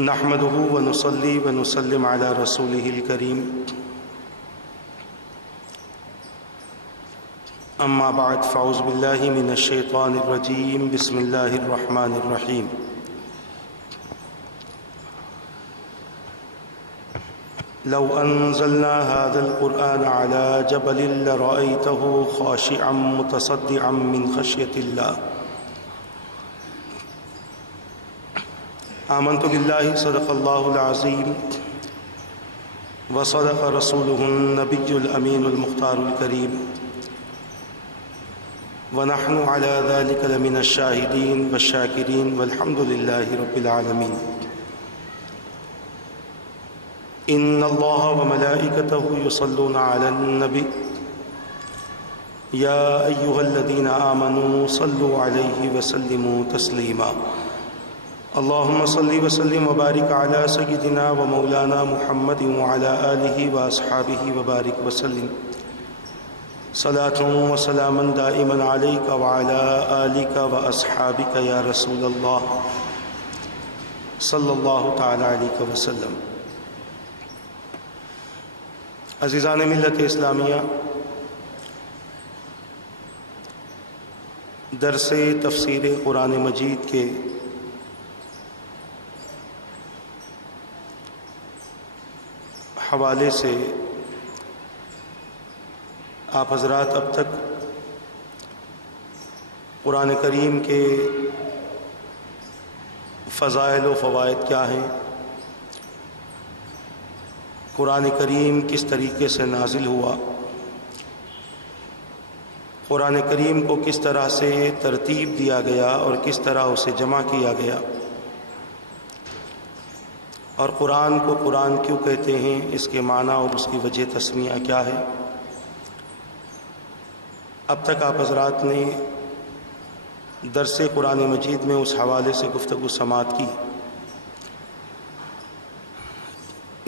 نحمده ونصلي ونسلم على رسوله الكريم أما بعد فأعوذ بالله من الشيطان الرجيم بسم الله الرحمن الرحيم لو أنزلنا هذا القرآن على جبل لرأيته خاشعا متصدعا من خشية الله آمنت بالله صدق الله العظيم وصدق رسوله النبي الأمين المختار الكريم ونحن على ذلك لمن الشاهدين والشاكرين والحمد لله رب العالمين إن الله وملائكته يصلون على النبي يا أيها الذين آمنوا صلوا عليه وسلموا تسليما اللهم صل وسلم وبارك على سيدنا ومولانا محمد وعلى آله وأصحابه وبارك وسلم صلاة وسلاما دائما عليك وعلى آلك وأصحابك يا رسول الله صلى الله تعالى عليك وسلم. عزیزان ملت اسلامیہ، درس تفسیر قرآن مجید کے حوالے سے آپ حضرات اب تک قرآن کریم کے فضائل و فوائد کیا ہیں، قرآن کریم کس طریقے سے نازل ہوا، قرآن کریم کو کس طرح سے ترتیب دیا گیا اور کس طرح اسے جمع کیا گیا، اور قرآن کو قرآن کیوں کہتے ہیں، اس کے معنی اور اس کی وجہ تسمیہ کیا ہے. اب تک آپ حضرات نے درس قرآن مجید میں اس حوالے سے گفتگو سماعت کی.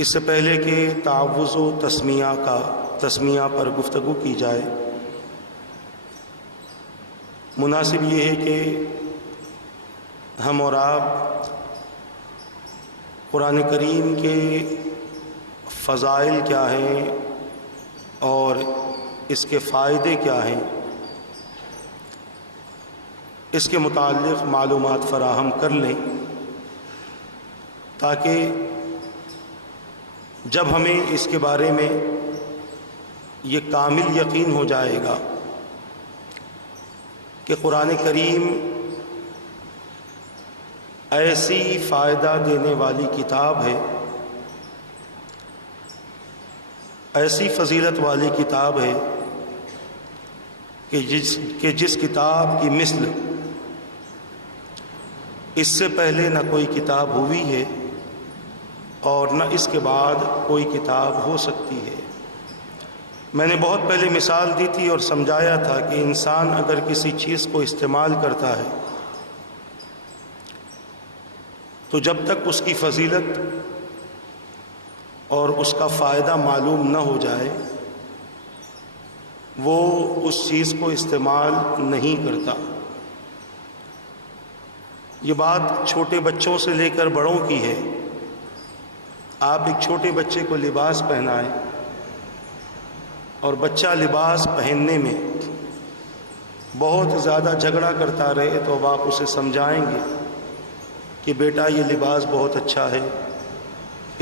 اس سے پہلے کہ تعوذ و تسمیہ پر گفتگو کی جائے، مناسب یہ ہے کہ ہم اور آپ قرآن کریم کے فضائل کیا ہیں اور اس کے فائدے کیا ہیں، اس کے متعلق معلومات فراہم کر لیں، تاکہ جب ہمیں اس کے بارے میں یہ کامل یقین ہو جائے گا کہ قرآن کریم ایسی فائدہ دینے والی کتاب ہے، ایسی فضیلت والی کتاب ہے کہ جس کتاب کی مثل اس سے پہلے نہ کوئی کتاب ہوئی ہے اور نہ اس کے بعد کوئی کتاب ہو سکتی ہے. میں نے بہت پہلے مثال دی تھی اور سمجھایا تھا کہ انسان اگر کسی چیز کو استعمال کرتا ہے تو جب تک اس کی فضیلت اور اس کا فائدہ معلوم نہ ہو جائے وہ اس چیز کو استعمال نہیں کرتا. یہ بات چھوٹے بچوں سے لے کر بڑوں کی ہے. آپ ایک چھوٹے بچے کو لباس پہنائیں اور بچہ لباس پہننے میں بہت زیادہ جھگڑا کرتا رہے تو اب آپ اسے سمجھائیں گے کہ بیٹا یہ لباس بہت اچھا ہے،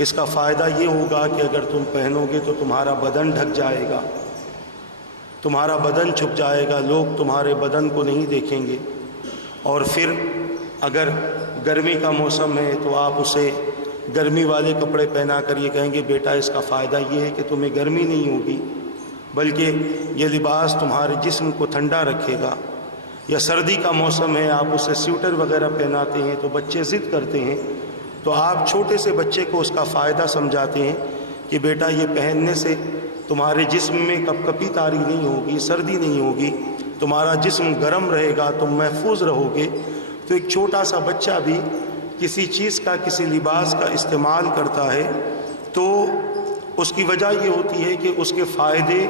اس کا فائدہ یہ ہوگا کہ اگر تم پہنو گے تو تمہارا بدن ڈھک جائے گا، تمہارا بدن چھپ جائے گا، لوگ تمہارے بدن کو نہیں دیکھیں گے. اور پھر اگر گرمی کا موسم ہے تو آپ اسے گرمی والے کپڑے پہنا کر یہ کہیں گے بیٹا اس کا فائدہ یہ ہے کہ تمہیں گرمی نہیں ہوگی بلکہ یہ لباس تمہارے جسم کو ٹھنڈا رکھے گا. یا سردی کا موسم ہے، آپ اسے سویٹر وغیرہ پہناتے ہیں تو بچے ضد کرتے ہیں، تو آپ چھوٹے سے بچے کو اس کا فائدہ سمجھاتے ہیں کہ بیٹا یہ پہننے سے تمہارے جسم میں کپ کپی طاری نہیں ہوگی، سردی نہیں ہوگی، تمہارا جسم گرم رہے گا، تم محفوظ رہو گے. تو ایک چھوٹا سا بچہ بھی کسی چیز کا، کسی لباس کا استعمال کرتا ہے تو اس کی وجہ یہ ہوتی ہے کہ اس کے فائدے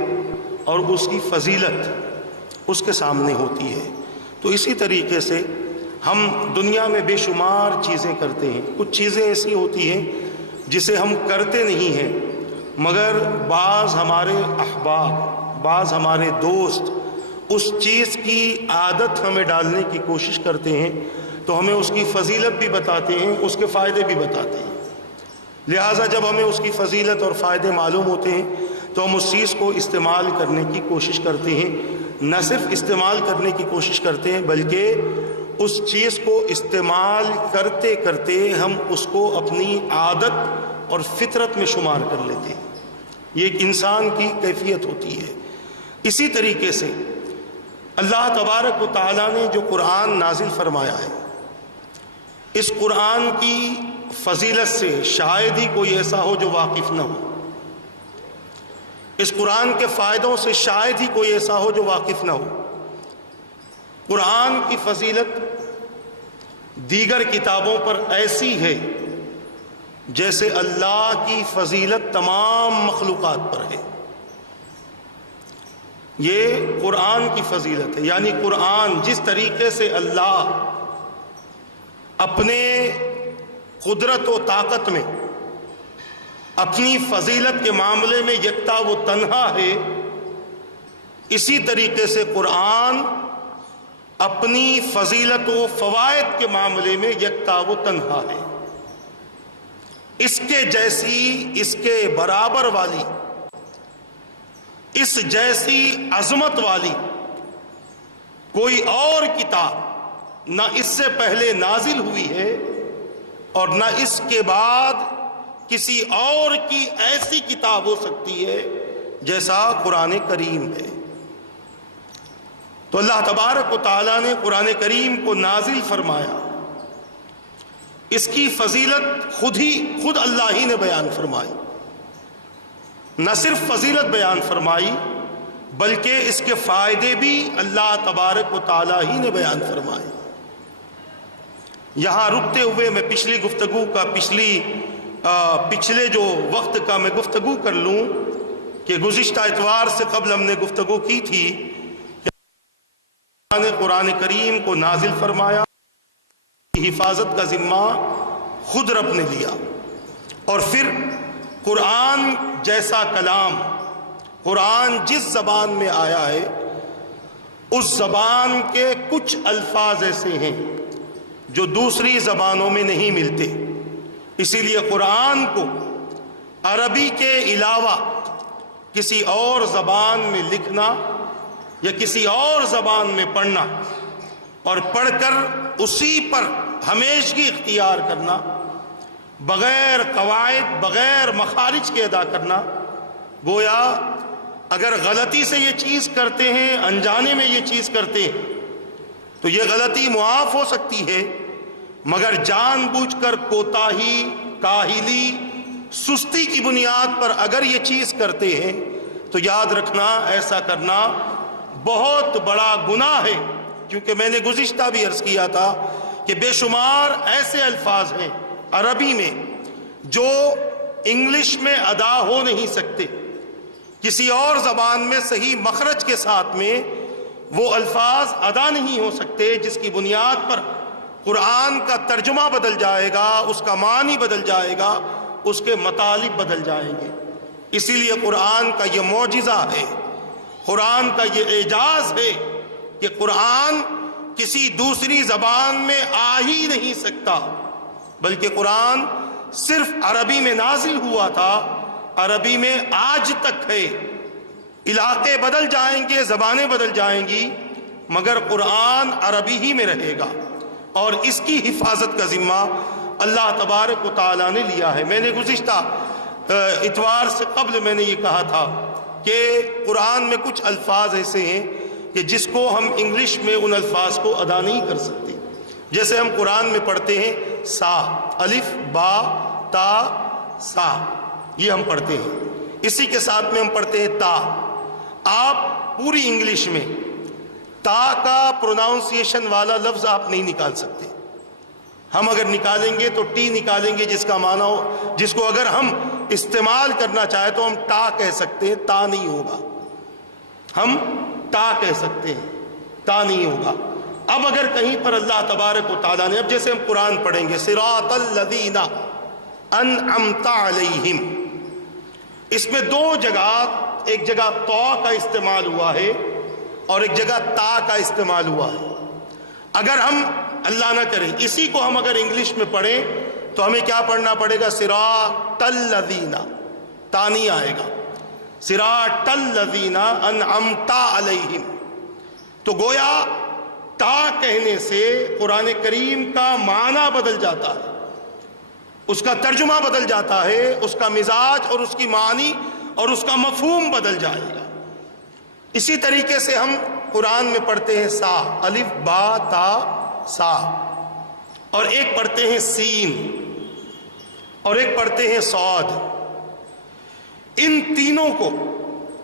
اور اس کی فضیلت اس کے سامنے ہوتی ہے. تو اسی طریقے سے ہم دنیا میں بے شمار چیزیں کرتے ہیں، کچھ چیزیں ایسی ہوتی ہیں جسے ہم کرتے نہیں ہیں، مگر بعض ہمارے احباب، بعض ہمارے دوست اس چیز کی عادت ہمیں ڈالنے کی کوشش کرتے ہیں، تو ہمیں اس کی فضیلت بھی بتاتے ہیں، اس کے فائدے بھی بتاتے ہیں۔ لہٰذا جب ہمیں اس کی فضیلت اور فائدے معلوم ہوتے ہیں تو ہم اس چیز کو استعمال کرنے کی کوشش کرتے ہیں، نہ صرف استعمال کرنے کی کوشش کرتے ہیں بلکہ اس چیز کو استعمال کرتے کرتے ہم اس کو اپنی عادت اور فطرت میں شمار کر لیتے ہیں۔ یہ ایک انسان کی کیفیت ہوتی ہے۔ اسی طریقے سے اللہ تبارک و تعالیٰ نے جو قرآن نازل فرمایا ہے، اس قرآن کی فضیلت سے شاید ہی کوئی ایسا ہو جو واقف نہ ہو، اس قرآن کے فائدوں سے شاید ہی کوئی ایسا ہو جو واقف نہ ہو۔ قرآن کی فضیلت دیگر کتابوں پر ایسی ہے جیسے اللہ کی فضیلت تمام مخلوقات پر ہے۔ یہ قرآن کی فضیلت ہے، یعنی قرآن جس طریقے سے اللہ اپنے قدرت و طاقت میں اپنی فضیلت کے معاملے میں یکتا و تنہا ہے، اسی طریقے سے قرآن اپنی فضیلت و فوائد کے معاملے میں یکتا و تنہا ہے۔ اس کے جیسی، اس کے برابر والی، اس جیسی عظمت والی کوئی اور کتاب نہ اس سے پہلے نازل ہوئی ہے اور نہ اس کے بعد کسی اور کی ایسی کتاب ہو سکتی ہے جیسا قرآن کریم ہے۔ تو اللہ تبارک و تعالیٰ نے قرآن کریم کو نازل فرمایا، اس کی فضیلت خود اللہ ہی نے بیان فرمائی۔ نہ صرف فضیلت بیان فرمائی بلکہ اس کے فائدے بھی اللہ تبارک و تعالیٰ ہی نے بیان فرمائے۔ یہاں رکتے ہوئے میں پچھلی گفتگو کا پچھلے جو وقت کا میں گفتگو کر لوں کہ گزشتہ اتوار سے قبل ہم نے گفتگو کی تھی کہ اللہ نے قرآن کریم کو نازل فرمایا، حفاظت کا ذمہ خود رب نے لیا، اور پھر قرآن جیسا کلام، قرآن جس زبان میں آیا ہے اس زبان کے کچھ الفاظ ایسے ہیں جو دوسری زبانوں میں نہیں ملتے، اسی لیے قرآن کو عربی کے علاوہ کسی اور زبان میں لکھنا یا کسی اور زبان میں پڑھنا اور پڑھ کر اسی پر ہمیشگی اختیار کرنا، بغیر قواعد، بغیر مخارج کے ادا کرنا، گویا اگر غلطی سے یہ چیز کرتے ہیں، انجانے میں یہ چیز کرتے ہیں تو یہ غلطی معاف ہو سکتی ہے، مگر جان بوجھ کر کوتاہی، کاہلی، سستی کی بنیاد پر اگر یہ چیز کرتے ہیں تو یاد رکھنا ایسا کرنا بہت بڑا گناہ ہے، کیونکہ میں نے گزشتہ بھی عرض کیا تھا کہ بے شمار ایسے الفاظ ہیں عربی میں جو انگلش میں ادا ہو نہیں سکتے، کسی اور زبان میں صحیح مخرج کے ساتھ میں وہ الفاظ ادا نہیں ہو سکتے، جس کی بنیاد پر قرآن کا ترجمہ بدل جائے گا، اس کا معنی بدل جائے گا، اس کے مطالب بدل جائیں گے۔ اسی لیے قرآن کا یہ معجزہ ہے، قرآن کا یہ اعجاز ہے کہ قرآن کسی دوسری زبان میں آ ہی نہیں سکتا، بلکہ قرآن صرف عربی میں نازل ہوا تھا، عربی میں آج تک ہے۔ علاقے بدل جائیں گے، زبانیں بدل جائیں گی، مگر قرآن عربی ہی میں رہے گا، اور اس کی حفاظت کا ذمہ اللہ تبارک و تعالیٰ نے لیا ہے۔ میں نے گزشتہ اتوار سے قبل میں نے یہ کہا تھا کہ قرآن میں کچھ الفاظ ایسے ہیں کہ جس کو ہم انگلش میں ان الفاظ کو ادا نہیں کر سکتے، جیسے ہم قرآن میں پڑھتے ہیں سا، الف با تا سا، یہ ہم پڑھتے ہیں، اسی کے ساتھ میں ہم پڑھتے ہیں تا۔ آپ پوری انگلش میں تا کا پروناؤنسیشن والا لفظ آپ نہیں نکال سکتے، ہم اگر نکالیں گے تو ٹی نکالیں گے، جس کا معنی ہو، جس کو اگر ہم استعمال کرنا چاہے تو ہم ٹا کہہ سکتے ہیں، تا نہیں ہوگا، ہم تا کہہ سکتے ہیں، تا نہیں ہوگا۔ اب اگر کہیں پر اللہ تبارک و تعالیٰ نے، اب جیسے ہم قرآن پڑھیں گے صراط الذین انعمت علیہم، اس میں دو جگہ، ایک جگہ تو کا استعمال ہوا ہے اور ایک جگہ تا کا استعمال ہوا ہے. اگر ہم اللہ نہ کرے اسی کو ہم اگر انگلش میں پڑھیں تو ہمیں کیا پڑھنا پڑے گا؟ صراط الذین، تا نہیں آئے گا، صراط الذین انعمت علیہم. تو گویا تا کہنے سے قرآن کریم کا معنی بدل جاتا ہے، اس کا ترجمہ بدل جاتا ہے، اس کا مزاج اور اس کی معنی اور اس کا مفہوم بدل جائے گا. اسی طریقے سے ہم قرآن میں پڑھتے ہیں سا، الف با تا سا، اور ایک پڑھتے ہیں سین اور ایک پڑھتے ہیں صاد. ان تینوں کو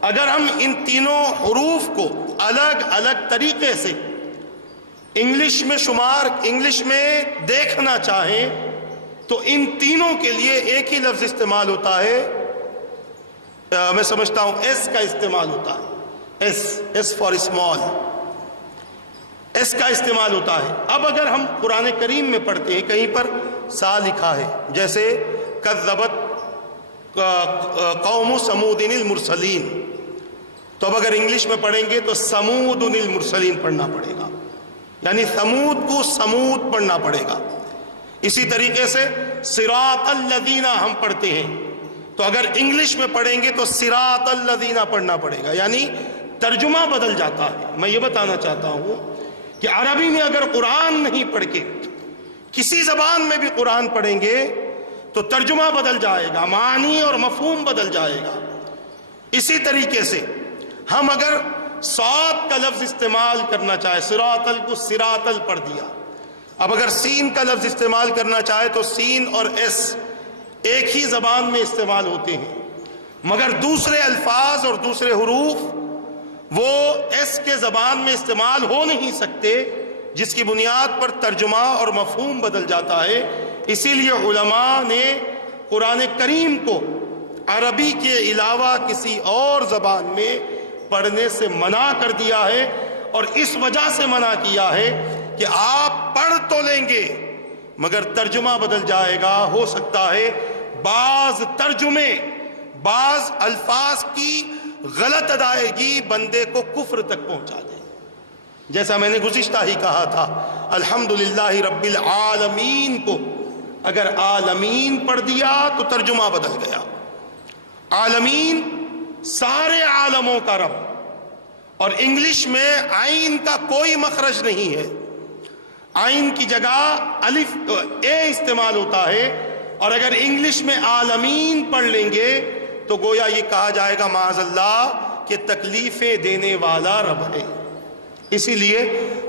اگر ہم ان تینوں حروف کو الگ الگ طریقے سے انگلش میں دیکھنا چاہیں تو ان تینوں کے لیے ایک ہی لفظ استعمال ہوتا ہے، میں سمجھتا ہوں ایس کا استعمال ہوتا ہے، ایس فار اسمال، ایس کا استعمال ہوتا ہے. اب اگر ہم قرآن کریم میں پڑھتے ہیں کہیں پر سا لکھا ہے، جیسے کذبت قوم سمود المرسلین، تو اب اگر انگلش میں پڑھیں گے تو سمود المرسلین پڑھنا پڑے گا، یعنی سمود کو سمود پڑھنا پڑے گا. اسی طریقے سے صراط الذین ہم پڑھتے ہیں، تو اگر انگلش میں پڑھیں گے تو صراط الذین پڑھنا پڑے گا، یعنی ترجمہ بدل جاتا ہے. میں یہ بتانا چاہتا ہوں کہ عربی میں اگر قرآن نہیں پڑھ کے کسی زبان میں بھی قرآن پڑھیں گے تو ترجمہ بدل جائے گا، معنی اور مفہوم بدل جائے گا. اسی طریقے سے ہم اگر صاد کا لفظ استعمال کرنا چاہے، صراط کو صراط پڑھ دیا. اب اگر سین کا لفظ استعمال کرنا چاہے تو سین اور ایس ایک ہی زبان میں استعمال ہوتے ہیں، مگر دوسرے الفاظ اور دوسرے حروف وہ ایس کے زبان میں استعمال ہو نہیں سکتے، جس کی بنیاد پر ترجمہ اور مفہوم بدل جاتا ہے. اسی لیے علماء نے قرآن کریم کو عربی کے علاوہ کسی اور زبان میں پڑھنے سے منع کر دیا ہے، اور اس وجہ سے منع کیا ہے کہ آپ پڑھ تو لیں گے مگر ترجمہ بدل جائے گا. ہو سکتا ہے بعض ترجمے بعض الفاظ کی غلط ادائیگی بندے کو کفر تک پہنچا دے. جیسا میں نے گزشتہ ہی کہا تھا، الحمدللہ رب العالمین کو اگر عالمین پڑھ دیا تو ترجمہ بدل گیا. عالمین سارے عالموں کا رب، اور انگلش میں عین کا کوئی مخرج نہیں ہے، عین کی جگہ الف اے استعمال ہوتا ہے، اور اگر انگلش میں عالمین پڑھ لیں گے تو گویا یہ کہا جائے گا معاذ اللہ کہ تکلیفیں دینے والا رب ہے. اسی لیے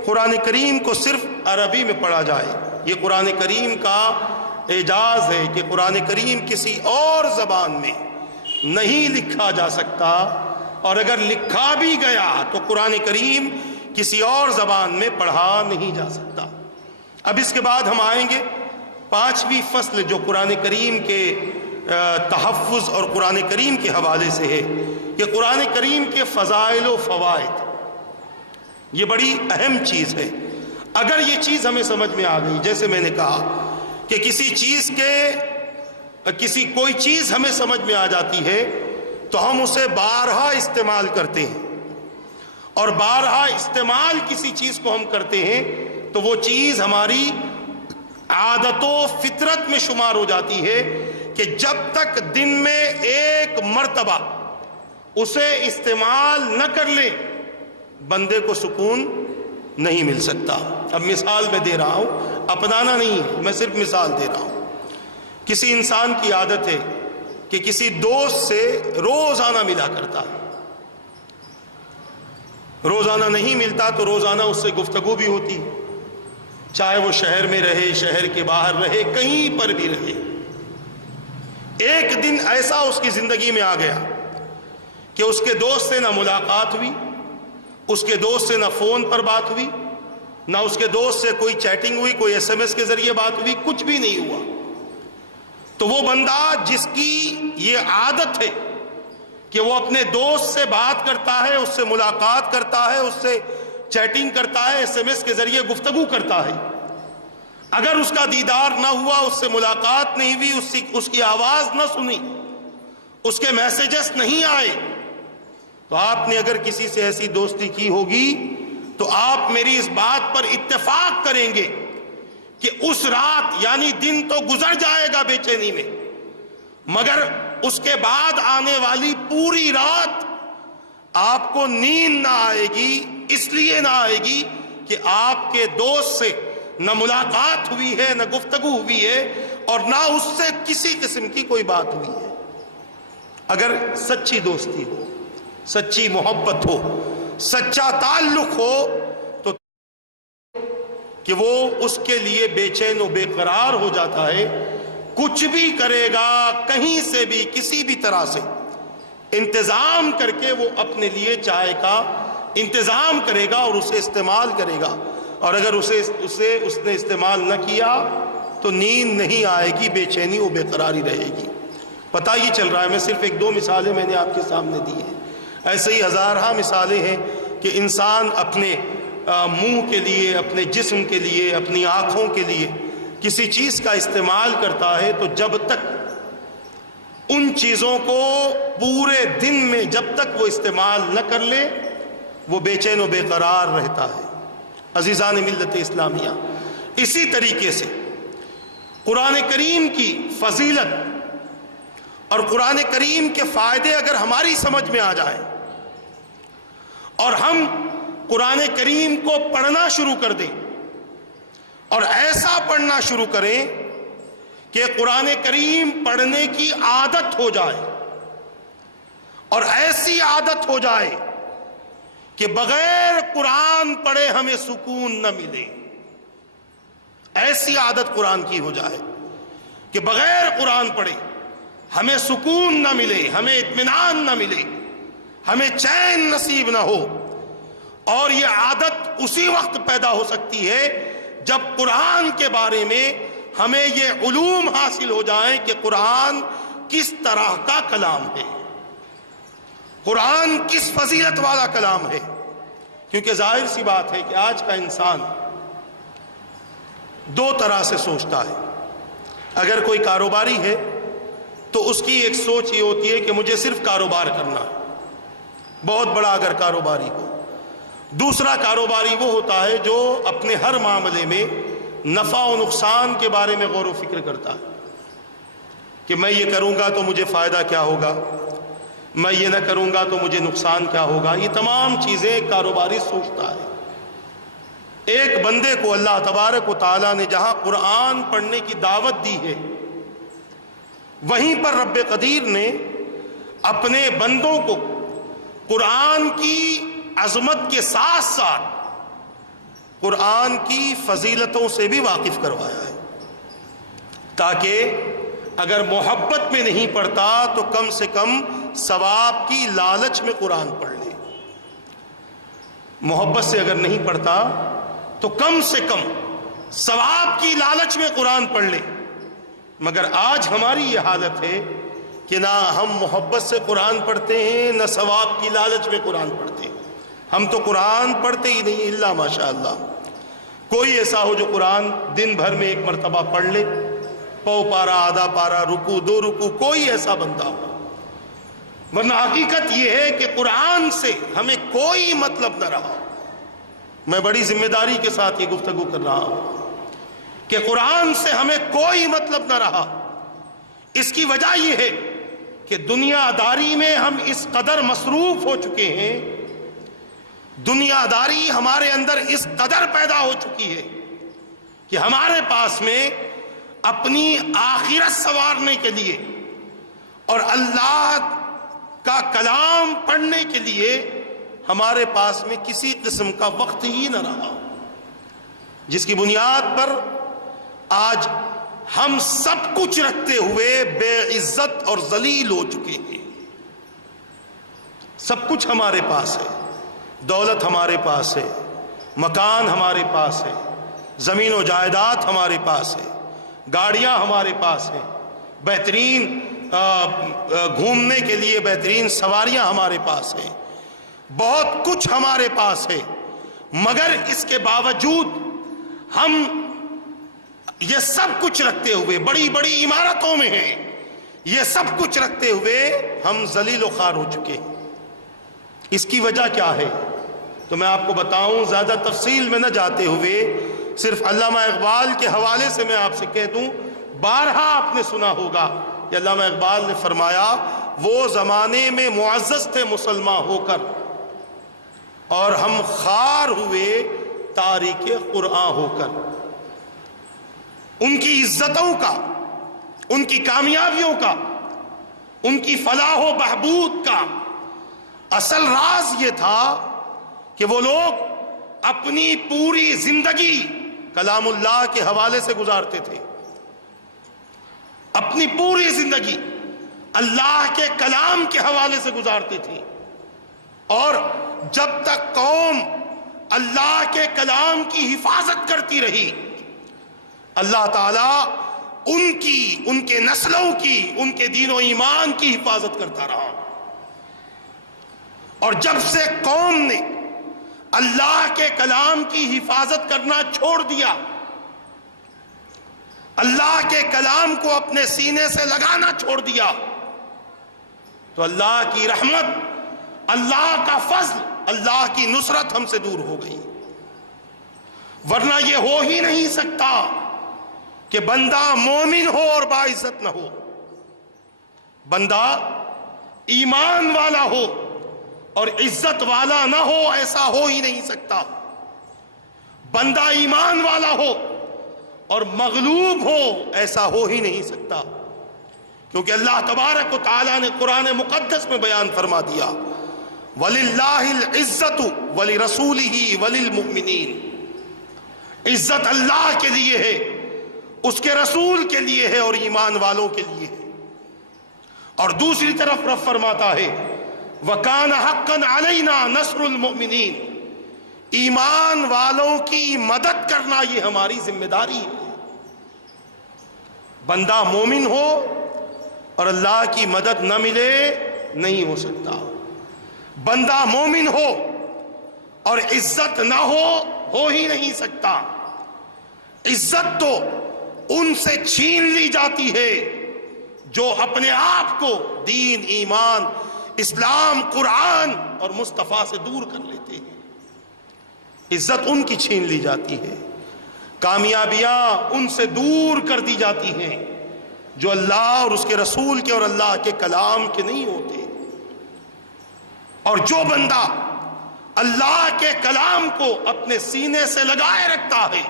قرآن کریم کو صرف عربی میں پڑھا جائے. یہ قرآن کریم کا اعجاز ہے کہ قرآن کریم کسی اور زبان میں نہیں لکھا جا سکتا، اور اگر لکھا بھی گیا تو قرآن کریم کسی اور زبان میں پڑھا نہیں جا سکتا. اب اس کے بعد ہم آئیں گے 5ویں فصل جو قرآن کریم کے تحفظ اور قرآن کریم کے حوالے سے ہے. کہ قرآن کریم کے فضائل و فوائد، یہ بڑی اہم چیز ہے. اگر یہ چیز ہمیں سمجھ میں آ گئی، جیسے میں نے کہا کہ کوئی چیز ہمیں سمجھ میں آ جاتی ہے تو ہم اسے بارہا استعمال کرتے ہیں، اور بارہا استعمال کسی چیز کو ہم کرتے ہیں تو وہ چیز ہماری عادت و فطرت میں شمار ہو جاتی ہے کہ جب تک دن میں ایک مرتبہ اسے استعمال نہ کر لیں بندے کو سکون نہیں مل سکتا. اب مثال میں دے رہا ہوں، اپنانا نہیں ہے، میں صرف مثال دے رہا ہوں. کسی انسان کی عادت ہے کہ کسی دوست سے روزانہ ملا کرتا ہے، روزانہ نہیں ملتا تو روزانہ اس سے گفتگو بھی ہوتی ہے، چاہے وہ شہر میں رہے، شہر کے باہر رہے، کہیں پر بھی رہے. ایک دن ایسا اس کی زندگی میں آ گیا کہ اس کے دوست سے نہ ملاقات ہوئی، اس کے دوست سے نہ فون پر بات ہوئی، نہ اس کے دوست سے کوئی چیٹنگ ہوئی، کوئی SMS کے ذریعے بات ہوئی، کچھ بھی نہیں ہوا. تو وہ بندہ جس کی یہ عادت ہے کہ وہ اپنے دوست سے بات کرتا ہے، اس سے ملاقات کرتا ہے، اس سے چیٹنگ کرتا ہے, SMS کے ذریعے گفتگو کرتا ہے, اگر اس کا دیدار نہ ہوا, اس سے ملاقات نہیں ہوئی, اس کی آواز نہ سنی, اس کے میسیجز نہیں آئے, تو آپ نے اگر کسی سے ایسی دوستی کی ہوگی تو آپ میری اس بات پر اتفاق کریں گے کہ اس رات یعنی دن تو گزر جائے گا بے چینی میں, مگر اس کے بعد آنے والی پوری رات آپ کو نیند نہ آئے گی. اس لیے نہ آئے گی کہ آپ کے دوست سے نہ ملاقات ہوئی ہے, نہ گفتگو ہوئی ہے, اور نہ اس سے کسی قسم کی کوئی بات ہوئی ہے. اگر سچی دوستی ہو, سچی محبت ہو, سچا تعلق ہو, تو کہ وہ اس کے لیے بے چین و بے قرار ہو جاتا ہے. کچھ بھی کرے گا, کہیں سے بھی کسی بھی طرح سے انتظام کر کے وہ اپنے لیے چائے کا انتظام کرے گا اور اسے استعمال کرے گا, اور اگر اس نے استعمال نہ کیا تو نیند نہیں آئے گی, بے چینی و بے قراری رہے گی. پتہ یہ چل رہا ہے, میں صرف 1-2 مثالیں میں نے آپ کے سامنے دی ہیں, ایسے ہی ہزارہ مثالیں ہیں کہ انسان اپنے منہ کے لیے, اپنے جسم کے لیے, اپنی آنکھوں کے لیے کسی چیز کا استعمال کرتا ہے, تو جب تک ان چیزوں کو پورے دن میں جب تک وہ استعمال نہ کر لے وہ بے چین و بے قرار رہتا ہے. عزیزان ملت اسلامیہ, اسی طریقے سے قرآن کریم کی فضیلت اور قرآن کریم کے فائدے اگر ہماری سمجھ میں آ جائیں اور ہم قرآن کریم کو پڑھنا شروع کر دیں اور ایسا پڑھنا شروع کریں کہ قرآن کریم پڑھنے کی عادت ہو جائے, اور ایسی عادت ہو جائے کہ بغیر قرآن پڑھے ہمیں سکون نہ ملے, ایسی عادت قرآن کی ہو جائے کہ بغیر قرآن پڑھے ہمیں سکون نہ ملے, ہمیں اطمینان نہ ملے, ہمیں چین نصیب نہ ہو. اور یہ عادت اسی وقت پیدا ہو سکتی ہے جب قرآن کے بارے میں ہمیں یہ علوم حاصل ہو جائیں کہ قرآن کس طرح کا کلام ہے, قرآن کس فضیلت والا کلام ہے. کیونکہ ظاہر سی بات ہے کہ آج کا انسان 2 طرح سے سوچتا ہے. اگر کوئی کاروباری ہے تو اس کی ایک سوچ یہ ہوتی ہے کہ مجھے صرف کاروبار کرنا ہے, بہت بڑا اگر کاروباری ہو. دوسرا کاروباری وہ ہوتا ہے جو اپنے ہر معاملے میں نفع و نقصان کے بارے میں غور و فکر کرتا ہے کہ میں یہ کروں گا تو مجھے فائدہ کیا ہوگا, میں یہ نہ کروں گا تو مجھے نقصان کیا ہوگا. یہ تمام چیزیں کاروباری سوچتا ہے. ایک بندے کو اللہ تبارک و تعالیٰ نے جہاں قرآن پڑھنے کی دعوت دی ہے, وہیں پر رب قدیر نے اپنے بندوں کو قرآن کی عظمت کے ساتھ ساتھ قرآن کی فضیلتوں سے بھی واقف کروایا ہے, تاکہ اگر محبت میں نہیں پڑھتا تو کم سے کم ثواب کی لالچ میں قرآن پڑھ لے. محبت سے اگر نہیں پڑھتا تو کم سے کم ثواب کی لالچ میں قرآن پڑھ لے. مگر آج ہماری یہ حالت ہے کہ نہ ہم محبت سے قرآن پڑھتے ہیں, نہ ثواب کی لالچ میں قرآن پڑھتے ہیں. ہم تو قرآن پڑھتے ہی نہیں, الا ماشاء اللہ. کوئی ایسا ہو جو قرآن دن بھر میں 1 مرتبہ پڑھ لے, پو پارا, آدھا پارا, رکو 2 رکو, کوئی ایسا بندہ ہو. ورنہ حقیقت یہ ہے کہ قرآن سے ہمیں کوئی مطلب نہ رہا. میں بڑی ذمہ داری کے ساتھ یہ گفتگو کر رہا ہوں کہ قرآن سے ہمیں کوئی مطلب نہ رہا. اس کی وجہ یہ ہے کہ دنیا داری میں ہم اس قدر مصروف ہو چکے ہیں, دنیا داری ہمارے اندر اس قدر پیدا ہو چکی ہے کہ ہمارے پاس میں اپنی آخرت سنوارنے کے لیے اور اللہ کا کلام پڑھنے کے لیے ہمارے پاس میں کسی قسم کا وقت ہی نہ رہا, جس کی بنیاد پر آج ہم سب کچھ رکھتے ہوئے بے عزت اور ذلیل ہو چکے ہیں. سب کچھ ہمارے پاس ہے, دولت ہمارے پاس ہے, مکان ہمارے پاس ہے, زمین و جائیداد ہمارے پاس ہے, گاڑیاں ہمارے پاس ہیں, بہترین گھومنے کے لیے بہترین سواریاں ہمارے پاس ہیں, بہت کچھ ہمارے پاس ہے. مگر اس کے باوجود ہم یہ سب کچھ رکھتے ہوئے، بڑی بڑی عمارتوں میں ہیں، یہ سب کچھ رکھتے ہوئے ہم ذلیل و خوار ہو چکے ہیں۔ اس کی وجہ کیا ہے؟ تو میں آپ کو بتاؤں، زیادہ تفصیل میں نہ جاتے ہوئے صرف علامہ اقبال کے حوالے سے میں آپ سے کہہ دوں، بارہا آپ نے سنا ہوگا کہ علامہ اقبال نے فرمایا وہ زمانے میں معزز تھے مسلمان ہو کر، اور ہم خوار ہوئے تاریک قرآن ہو کر۔ ان کی عزتوں کا، ان کی کامیابیوں کا، ان کی فلاح و بہبود کا اصل راز یہ تھا کہ وہ لوگ اپنی پوری زندگی کلام اللہ کے حوالے سے گزارتے تھے، اپنی پوری زندگی اللہ کے کلام کے حوالے سے گزارتے تھے، اور جب تک قوم اللہ کے کلام کی حفاظت کرتی رہی، اللہ تعالیٰ ان کی، ان کے نسلوں کی، ان کے دین و ایمان کی حفاظت کرتا رہا۔ اور جب سے قوم نے اللہ کے کلام کی حفاظت کرنا چھوڑ دیا، اللہ کے کلام کو اپنے سینے سے لگانا چھوڑ دیا، تو اللہ کی رحمت، اللہ کا فضل، اللہ کی نصرت ہم سے دور ہو گئی۔ ورنہ یہ ہو ہی نہیں سکتا کہ بندہ مومن ہو اور باعزت نہ ہو، بندہ ایمان والا ہو اور عزت والا نہ ہو، ایسا ہو ہی نہیں سکتا۔ بندہ ایمان والا ہو اور مغلوب ہو، ایسا ہو ہی نہیں سکتا، کیونکہ اللہ تبارک و تعالیٰ نے قرآن مقدس میں بیان فرما دیا، وَلِلَّهِ الْعِزَّةُ وَلِرَسُولِهِ وَلِلْمُؤْمِنِينَ، عزت اللہ کے لیے ہے، اس کے رسول کے لیے ہے، اور ایمان والوں کے لیے ہے۔ اور دوسری طرف رب فرماتا ہے وَكَانَ حَقًّا عَلَيْنَا نَصْرُ الْمُؤْمِنِينَ، ایمان والوں کی مدد کرنا یہ ہماری ذمہ داری ہے۔ بندہ مومن ہو اور اللہ کی مدد نہ ملے، نہیں ہو سکتا۔ بندہ مومن ہو اور عزت نہ ہو ہی نہیں سکتا۔ عزت تو ان سے چھین لی جاتی ہے جو اپنے آپ کو دین، ایمان، اسلام، قرآن اور مصطفیٰ سے دور کر لیتے ہیں۔ عزت ان کی چھین لی جاتی ہے، کامیابیاں ان سے دور کر دی جاتی ہیں جو اللہ اور اس کے رسول کے اور اللہ کے کلام کے نہیں ہوتے۔ اور جو بندہ اللہ کے کلام کو اپنے سینے سے لگائے رکھتا ہے،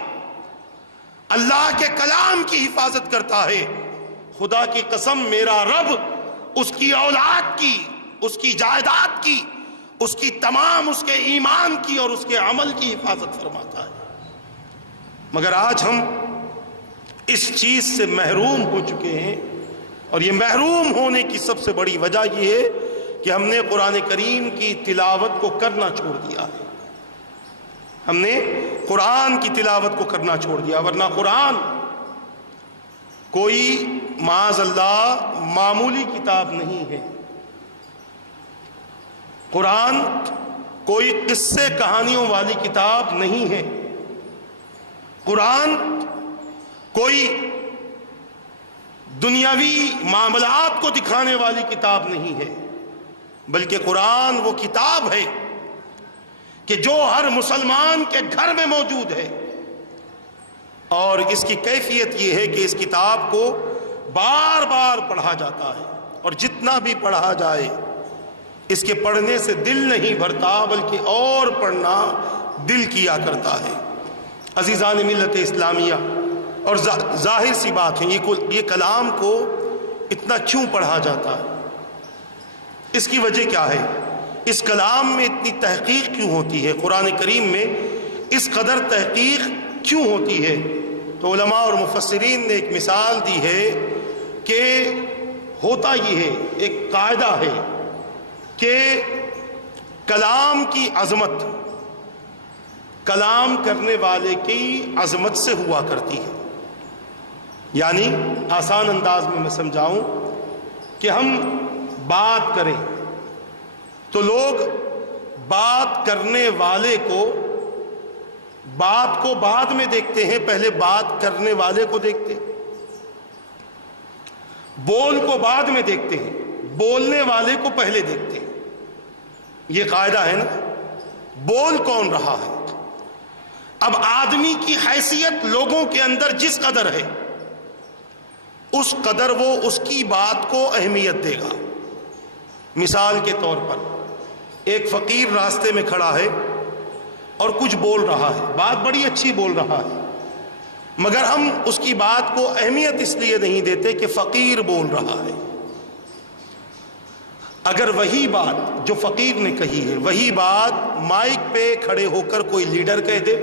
اللہ کے کلام کی حفاظت کرتا ہے، خدا کی قسم میرا رب اس کی اولاد کی، اس کی جائیداد کی، اس کی تمام، اس کے ایمان کی اور اس کے عمل کی حفاظت فرماتا ہے۔ مگر آج ہم اس چیز سے محروم ہو چکے ہیں، اور یہ محروم ہونے کی سب سے بڑی وجہ یہ ہے کہ ہم نے قرآن کریم کی تلاوت کو کرنا چھوڑ دیا ہے۔ ہم نے قرآن کی تلاوت کو کرنا چھوڑ دیا، ورنہ قرآن کوئی معاذ اللہ معمولی کتاب نہیں ہے۔ قرآن کوئی قصے کہانیوں والی کتاب نہیں ہے۔ قرآن کوئی دنیاوی معاملات کو دکھانے والی کتاب نہیں ہے، بلکہ قرآن وہ کتاب ہے کہ جو ہر مسلمان کے گھر میں موجود ہے، اور اس کی کیفیت یہ ہے کہ اس کتاب کو بار بار پڑھا جاتا ہے، اور جتنا بھی پڑھا جائے اس کے پڑھنے سے دل نہیں بھرتا، بلکہ اور پڑھنا دل کیا کرتا ہے۔ عزیزان ملت اسلامیہ، اور ظاہر سی بات ہے یہ کلام کو اتنا کیوں پڑھا جاتا ہے؟ اس کی وجہ کیا ہے؟ اس کلام میں اتنی تحقیق کیوں ہوتی ہے؟ قرآن کریم میں اس قدر تحقیق کیوں ہوتی ہے؟ تو علماء اور مفسرین نے ایک مثال دی ہے کہ ہوتا یہ ہے، ایک قاعدہ ہے کہ کلام کی عظمت کلام کرنے والے کی عظمت سے ہوا کرتی ہے۔ یعنی آسان انداز میں سمجھاؤں کہ ہم بات کریں تو لوگ بات کرنے والے کو بات کو بعد میں دیکھتے ہیں، پہلے بات کرنے والے کو دیکھتے ہیں۔ بول کو بعد میں دیکھتے ہیں، بولنے والے کو پہلے دیکھتے ہیں۔ یہ قاعدہ ہے نا، بول کون رہا ہے۔ اب آدمی کی حیثیت لوگوں کے اندر جس قدر ہے اس قدر وہ اس کی بات کو اہمیت دے گا۔ مثال کے طور پر ایک فقیر راستے میں کھڑا ہے اور کچھ بول رہا ہے، بات بڑی اچھی بول رہا ہے، مگر ہم اس کی بات کو اہمیت اس لیے نہیں دیتے کہ فقیر بول رہا ہے۔ اگر وہی بات جو فقیر نے کہی ہے، وہی بات مائک پہ کھڑے ہو کر کوئی لیڈر کہہ دے،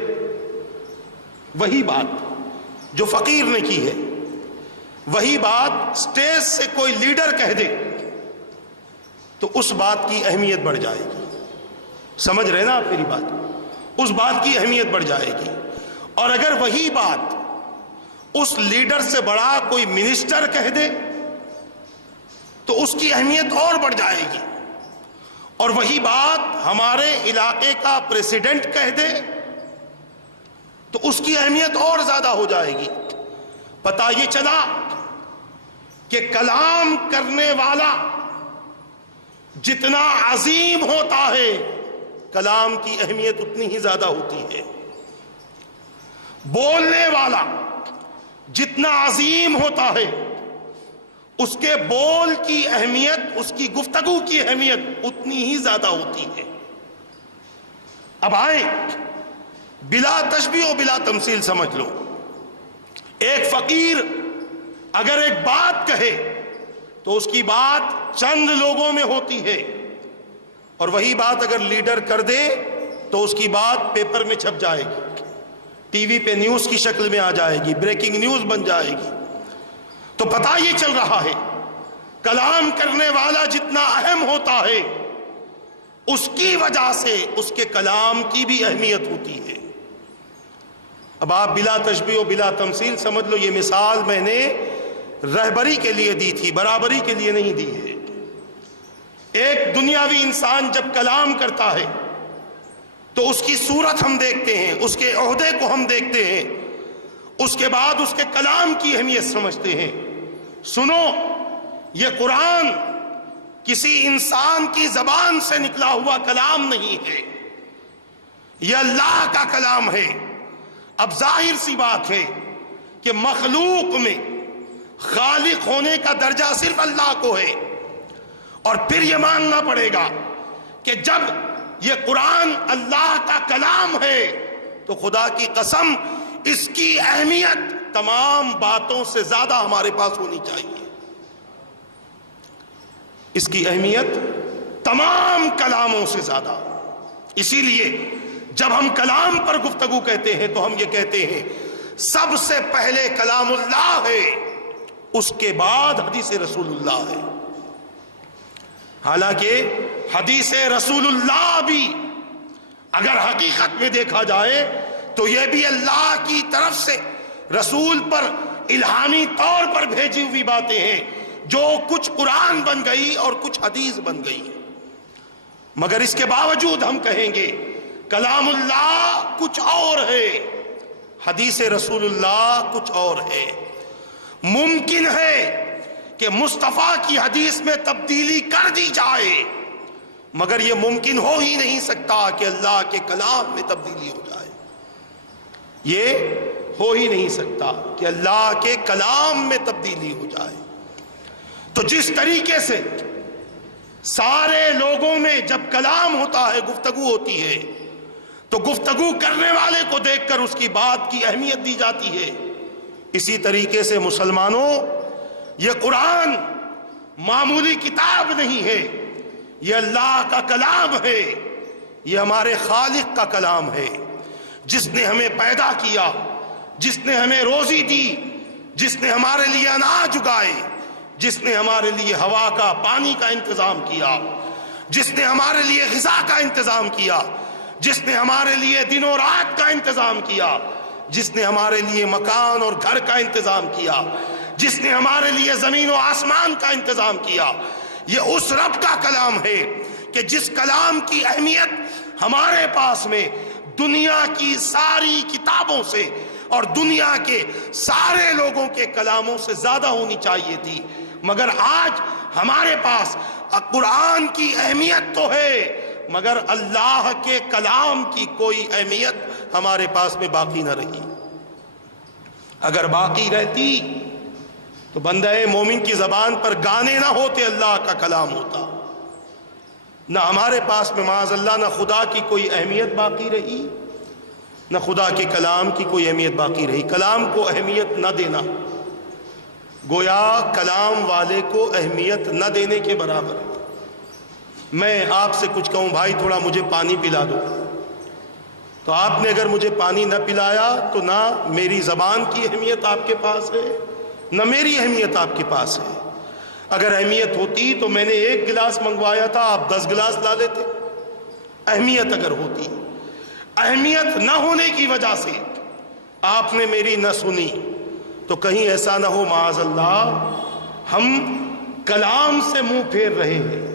وہی بات جو فقیر نے کی ہے، وہی بات سٹیج سے کوئی لیڈر کہہ دے تو اس بات کی اہمیت بڑھ جائے گی۔ سمجھ رہے نا آپ میری بات؟ اس بات کی اہمیت بڑھ جائے گی۔ اور اگر وہی بات اس لیڈر سے بڑا کوئی منسٹر کہہ دے تو اس کی اہمیت اور بڑھ جائے گی۔ اور وہی بات ہمارے علاقے کا پریزیڈنٹ کہہ دے تو اس کی اہمیت اور زیادہ ہو جائے گی۔ پتہ یہ چلا کہ کلام کرنے والا جتنا عظیم ہوتا ہے کلام کی اہمیت اتنی ہی زیادہ ہوتی ہے۔ بولنے والا جتنا عظیم ہوتا ہے اس کے بول کی اہمیت، اس کی گفتگو کی اہمیت اتنی ہی زیادہ ہوتی ہے۔ اب آئیں بلا تشبیہ و بلا تمثیل سمجھ لو۔ ایک فقیر اگر ایک بات کہے تو اس کی بات چند لوگوں میں ہوتی ہے، اور وہی بات اگر لیڈر کر دے تو اس کی بات پیپر میں چھپ جائے گی، ٹی وی پہ نیوز کی شکل میں آ جائے گی، بریکنگ نیوز بن جائے گی۔ تو پتہ یہ چل رہا ہے کلام کرنے والا جتنا اہم ہوتا ہے اس کی وجہ سے اس کے کلام کی بھی اہمیت ہوتی ہے۔ اب آپ بلا تشبیہ و بلا تمثیل سمجھ لو، یہ مثال میں نے رہبری کے لیے دی تھی، برابری کے لیے نہیں دی ہے۔ ایک دنیاوی انسان جب کلام کرتا ہے تو اس کی صورت ہم دیکھتے ہیں، اس کے عہدے کو ہم دیکھتے ہیں، اس کے بعد اس کے کلام کی اہمیت سمجھتے ہیں۔ سنو، یہ قرآن کسی انسان کی زبان سے نکلا ہوا کلام نہیں ہے، یہ اللہ کا کلام ہے۔ اب ظاہر سی بات ہے کہ مخلوق میں خالق ہونے کا درجہ صرف اللہ کو ہے، اور پھر یہ ماننا پڑے گا کہ جب یہ قرآن اللہ کا کلام ہے تو خدا کی قسم اس کی اہمیت تمام باتوں سے زیادہ ہمارے پاس ہونی چاہیے۔ اس کی اہمیت تمام کلاموں سے زیادہ۔ اسی لیے جب ہم کلام پر گفتگو کہتے ہیں تو ہم یہ کہتے ہیں سب سے پہلے کلام اللہ ہے، اس کے بعد حدیث رسول اللہ ہے۔ حالانکہ حدیث رسول اللہ بھی اگر حقیقت میں دیکھا جائے تو یہ بھی اللہ کی طرف سے رسول پر الہامی طور پر بھیجی ہوئی باتیں ہیں، جو کچھ قرآن بن گئی اور کچھ حدیث بن گئی۔ مگر اس کے باوجود ہم کہیں گے کلام اللہ کچھ اور ہے، حدیث رسول اللہ کچھ اور ہے۔ ممکن ہے کہ مصطفیٰ کی حدیث میں تبدیلی کر دی جائے، مگر یہ ممکن ہو ہی نہیں سکتا کہ اللہ کے کلام میں تبدیلی ہو جائے۔ یہ ہو ہی نہیں سکتا کہ اللہ کے کلام میں تبدیلی ہو جائے۔ تو جس طریقے سے سارے لوگوں میں جب کلام ہوتا ہے، گفتگو ہوتی ہے، تو گفتگو کرنے والے کو دیکھ کر اس کی بات کی اہمیت دی جاتی ہے، اسی طریقے سے مسلمانوں یہ قرآن معمولی کتاب نہیں ہے، یہ اللہ کا کلام ہے، یہ ہمارے خالق کا کلام ہے، جس نے ہمیں پیدا کیا، جس نے ہمیں روزی دی، جس نے ہمارے لیے اناج اگائے، جس نے ہمارے لیے ہوا کا، پانی کا انتظام کیا، جس نے ہمارے لیے غذا کا انتظام کیا، جس نے ہمارے لیے دن و رات کا انتظام کیا، جس نے ہمارے لیے مکان اور گھر کا انتظام کیا، جس نے ہمارے لیے زمین و آسمان کا انتظام کیا، یہ اس رب کا کلام ہے کہ جس کلام کی اہمیت ہمارے پاس میں دنیا کی ساری کتابوں سے اور دنیا کے سارے لوگوں کے کلاموں سے زیادہ ہونی چاہیے تھی، مگر آج ہمارے پاس قرآن کی اہمیت تو ہے مگر اللہ کے کلام کی کوئی اہمیت ہمارے پاس میں باقی نہ رہی۔ اگر باقی رہتی تو بندہ مومن کی زبان پر گانے نہ ہوتے، اللہ کا کلام ہوتا۔ نہ ہمارے پاس میں معاذ اللہ نہ خدا کی کوئی اہمیت باقی رہی، نہ خدا کے کلام کی کوئی اہمیت باقی رہی۔ کلام کو اہمیت نہ دینا گویا کلام والے کو اہمیت نہ دینے کے برابر ہے۔ میں آپ سے کچھ کہوں، بھائی تھوڑا مجھے پانی پلا دو، تو آپ نے اگر مجھے پانی نہ پلایا تو نہ میری زبان کی اہمیت آپ کے پاس ہے نہ میری اہمیت آپ کے پاس ہے۔ اگر اہمیت ہوتی تو میں نے 1 گلاس منگوایا تھا، آپ 10 گلاس لا لیتے۔ اہمیت اگر ہوتی، اہمیت نہ ہونے کی وجہ سے آپ نے میری نہ سنی، تو کہیں ایسا نہ ہو معاذ اللہ ہم کلام سے منہ پھیر رہے ہیں،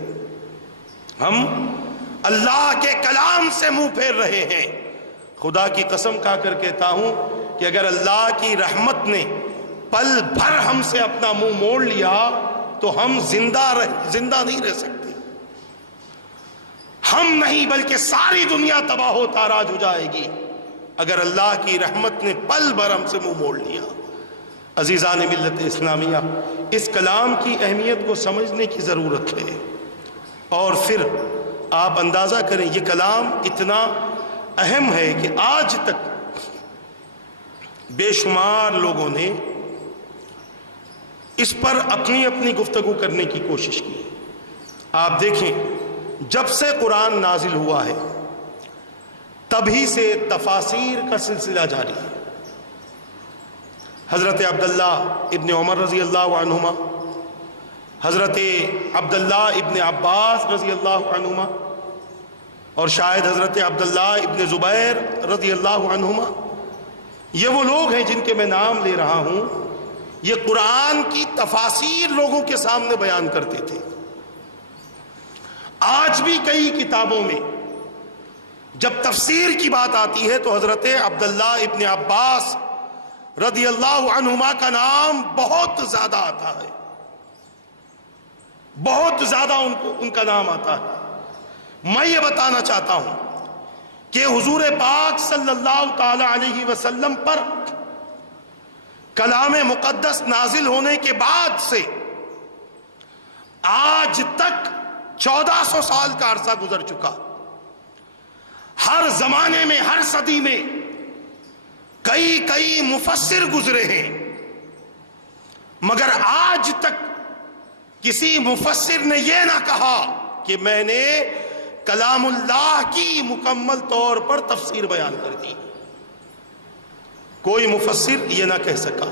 ہم اللہ کے کلام سے منہ پھیر رہے ہیں۔ خدا کی قسم کھا کر کہتا ہوں کہ اگر اللہ کی رحمت نے پل بھر ہم سے اپنا منہ موڑ لیا تو ہم زندہ نہیں رہ سکتے۔ ہم نہیں بلکہ ساری دنیا تباہ و تاراج ہو جائے گی اگر اللہ کی رحمت نے پل بھر ہم سے منہ موڑ لیا۔ عزیزان ملت اسلامیہ، اس کلام کی اہمیت کو سمجھنے کی ضرورت ہے، اور پھر آپ اندازہ کریں یہ کلام اتنا اہم ہے کہ آج تک بے شمار لوگوں نے اس پر اپنی اپنی گفتگو کرنے کی کوشش کی۔ آپ دیکھیں جب سے قرآن نازل ہوا ہے تبھی سے تفاسیر کا سلسلہ جاری ہے۔ حضرت عبداللہ ابن عمر رضی اللہ عنہما، حضرت عبداللہ ابن عباس رضی اللہ عنہما، اور شاید حضرت عبداللہ ابن زبیر رضی اللہ عنہما، یہ وہ لوگ ہیں جن کے میں نام لے رہا ہوں، یہ قرآن کی تفاسیر لوگوں کے سامنے بیان کرتے تھے۔ آج بھی کئی کتابوں میں جب تفسیر کی بات آتی ہے تو حضرت عبداللہ ابن عباس رضی اللہ عنہما کا نام بہت زیادہ آتا ہے، بہت زیادہ ان کا نام آتا ہے۔ میں یہ بتانا چاہتا ہوں کہ حضور پاک صلی اللہ تعالی علیہ وسلم پر کلام مقدس نازل ہونے کے بعد سے آج تک 1400 سال کا عرصہ گزر چکا۔ ہر زمانے میں، ہر صدی میں کئی مفسر گزرے ہیں، مگر آج تک کسی مفسر نے یہ نہ کہا کہ میں نے کلام اللہ کی مکمل طور پر تفسیر بیان کر دی۔ کوئی مفسر یہ نہ کہہ سکا۔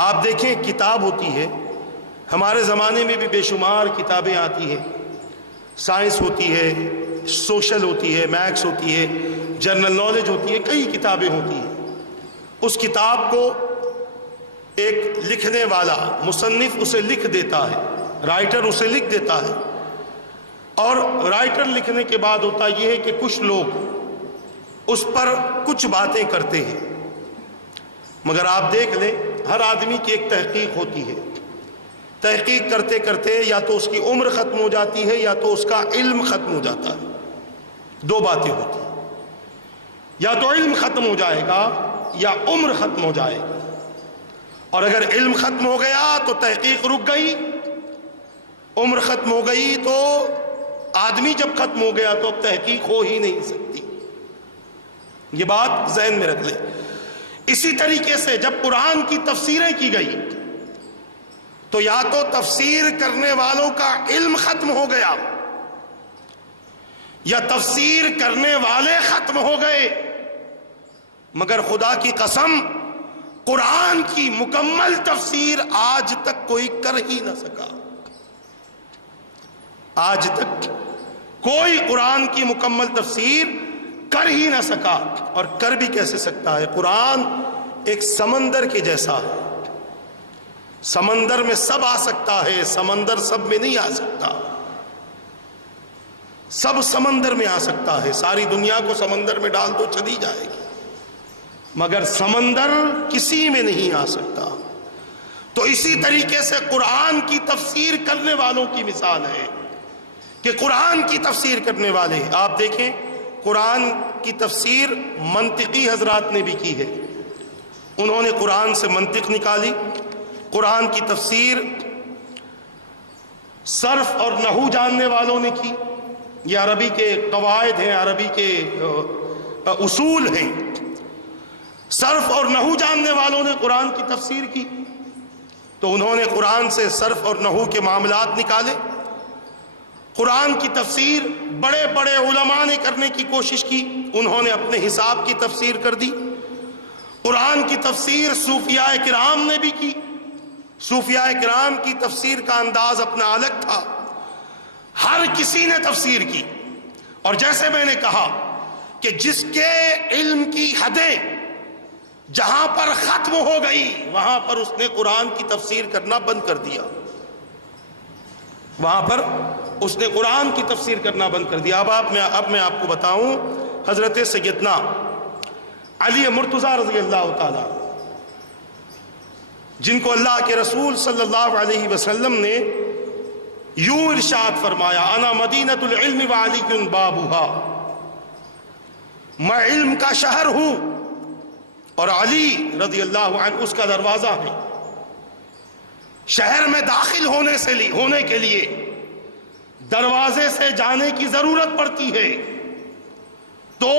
آپ دیکھیں کتاب ہوتی ہے، ہمارے زمانے میں بھی بے شمار کتابیں آتی ہیں، سائنس ہوتی ہے، سوشل ہوتی ہے، میکس ہوتی ہے، جنرل نالج ہوتی ہے، کئی کتابیں ہوتی ہیں۔ اس کتاب کو ایک لکھنے والا مصنف اسے لکھ دیتا ہے، رائٹر اسے لکھ دیتا ہے، اور رائٹر لکھنے کے بعد ہوتا یہ ہے کہ کچھ لوگ اس پر کچھ باتیں کرتے ہیں، مگر آپ دیکھ لیں ہر آدمی کی ایک تحقیق ہوتی ہے، تحقیق کرتے کرتے یا تو اس کی عمر ختم ہو جاتی ہے یا تو اس کا علم ختم ہو جاتا ہے۔ دو باتیں ہوتی ہیں، یا تو علم ختم ہو جائے گا یا عمر ختم ہو جائے گی، اور اگر علم ختم ہو گیا تو تحقیق رک گئی، عمر ختم ہو گئی تو آدمی جب ختم ہو گیا تو اب تحقیق ہو ہی نہیں سکتی۔ یہ بات ذہن میں رکھ لیں۔ اسی طریقے سے جب قرآن کی تفسیریں کی گئی تو یا تو تفسیر کرنے والوں کا علم ختم ہو گیا یا تفسیر کرنے والے ختم ہو گئے، مگر خدا کی قسم قرآن کی مکمل تفسیر آج تک کوئی کر ہی نہ سکا۔ آج تک کوئی قرآن کی مکمل تفسیر کر ہی نہ سکا، اور کر بھی کیسے سکتا ہے؟ قرآن ایک سمندر کے جیسا ہے، سمندر میں سب آ سکتا ہے، سمندر سب میں نہیں آ سکتا۔ سب سمندر میں آ سکتا ہے، ساری دنیا کو سمندر میں ڈال دو چلی جائے گی، مگر سمندر کسی میں نہیں آ سکتا۔ تو اسی طریقے سے قرآن کی تفسیر کرنے والوں کی مثال ہے کہ قرآن کی تفسیر کرنے والے، آپ دیکھیں قرآن کی تفسیر منطقی حضرات نے بھی کی ہے، انہوں نے قرآن سے منطق نکالی۔ قرآن کی تفسیر صرف اور نحو جاننے والوں نے کی، یہ عربی کے قواعد ہیں، عربی کے اصول ہیں، صرف اور نحو جاننے والوں نے قرآن کی تفسیر کی، تو انہوں نے قرآن سے صرف اور نحو کے معاملات نکالے۔ قرآن کی تفسیر بڑے بڑے علماء نے کرنے کی کوشش کی، انہوں نے اپنے حساب کی تفسیر کر دی۔ قرآن کی تفسیر صوفیاء کرام نے بھی کی، صوفیاء کرام کی تفسیر کا انداز اپنا الگ تھا، ہر کسی نے تفسیر کی۔ اور جیسے میں نے کہا کہ جس کے علم کی حدیں جہاں پر ختم ہو گئی وہاں پر اس نے قرآن کی تفسیر کرنا بند کر دیا، وہاں پر اس نے قرآن کی تفسیر کرنا بند کر دیا۔ اب میں آپ کو بتاؤں، حضرت سیدنا علی مرتضیٰ رضی اللہ تعالی، جن کو اللہ کے رسول صلی اللہ علیہ وسلم نے یوں ارشاد فرمایا، انا مدینۃ العلم وعلی بابھا، میں علم کا شہر ہوں اور علی رضی اللہ عنہ اس کا دروازہ ہے۔ شہر میں داخل ہونے کے لیے دروازے سے جانے کی ضرورت پڑتی ہے، تو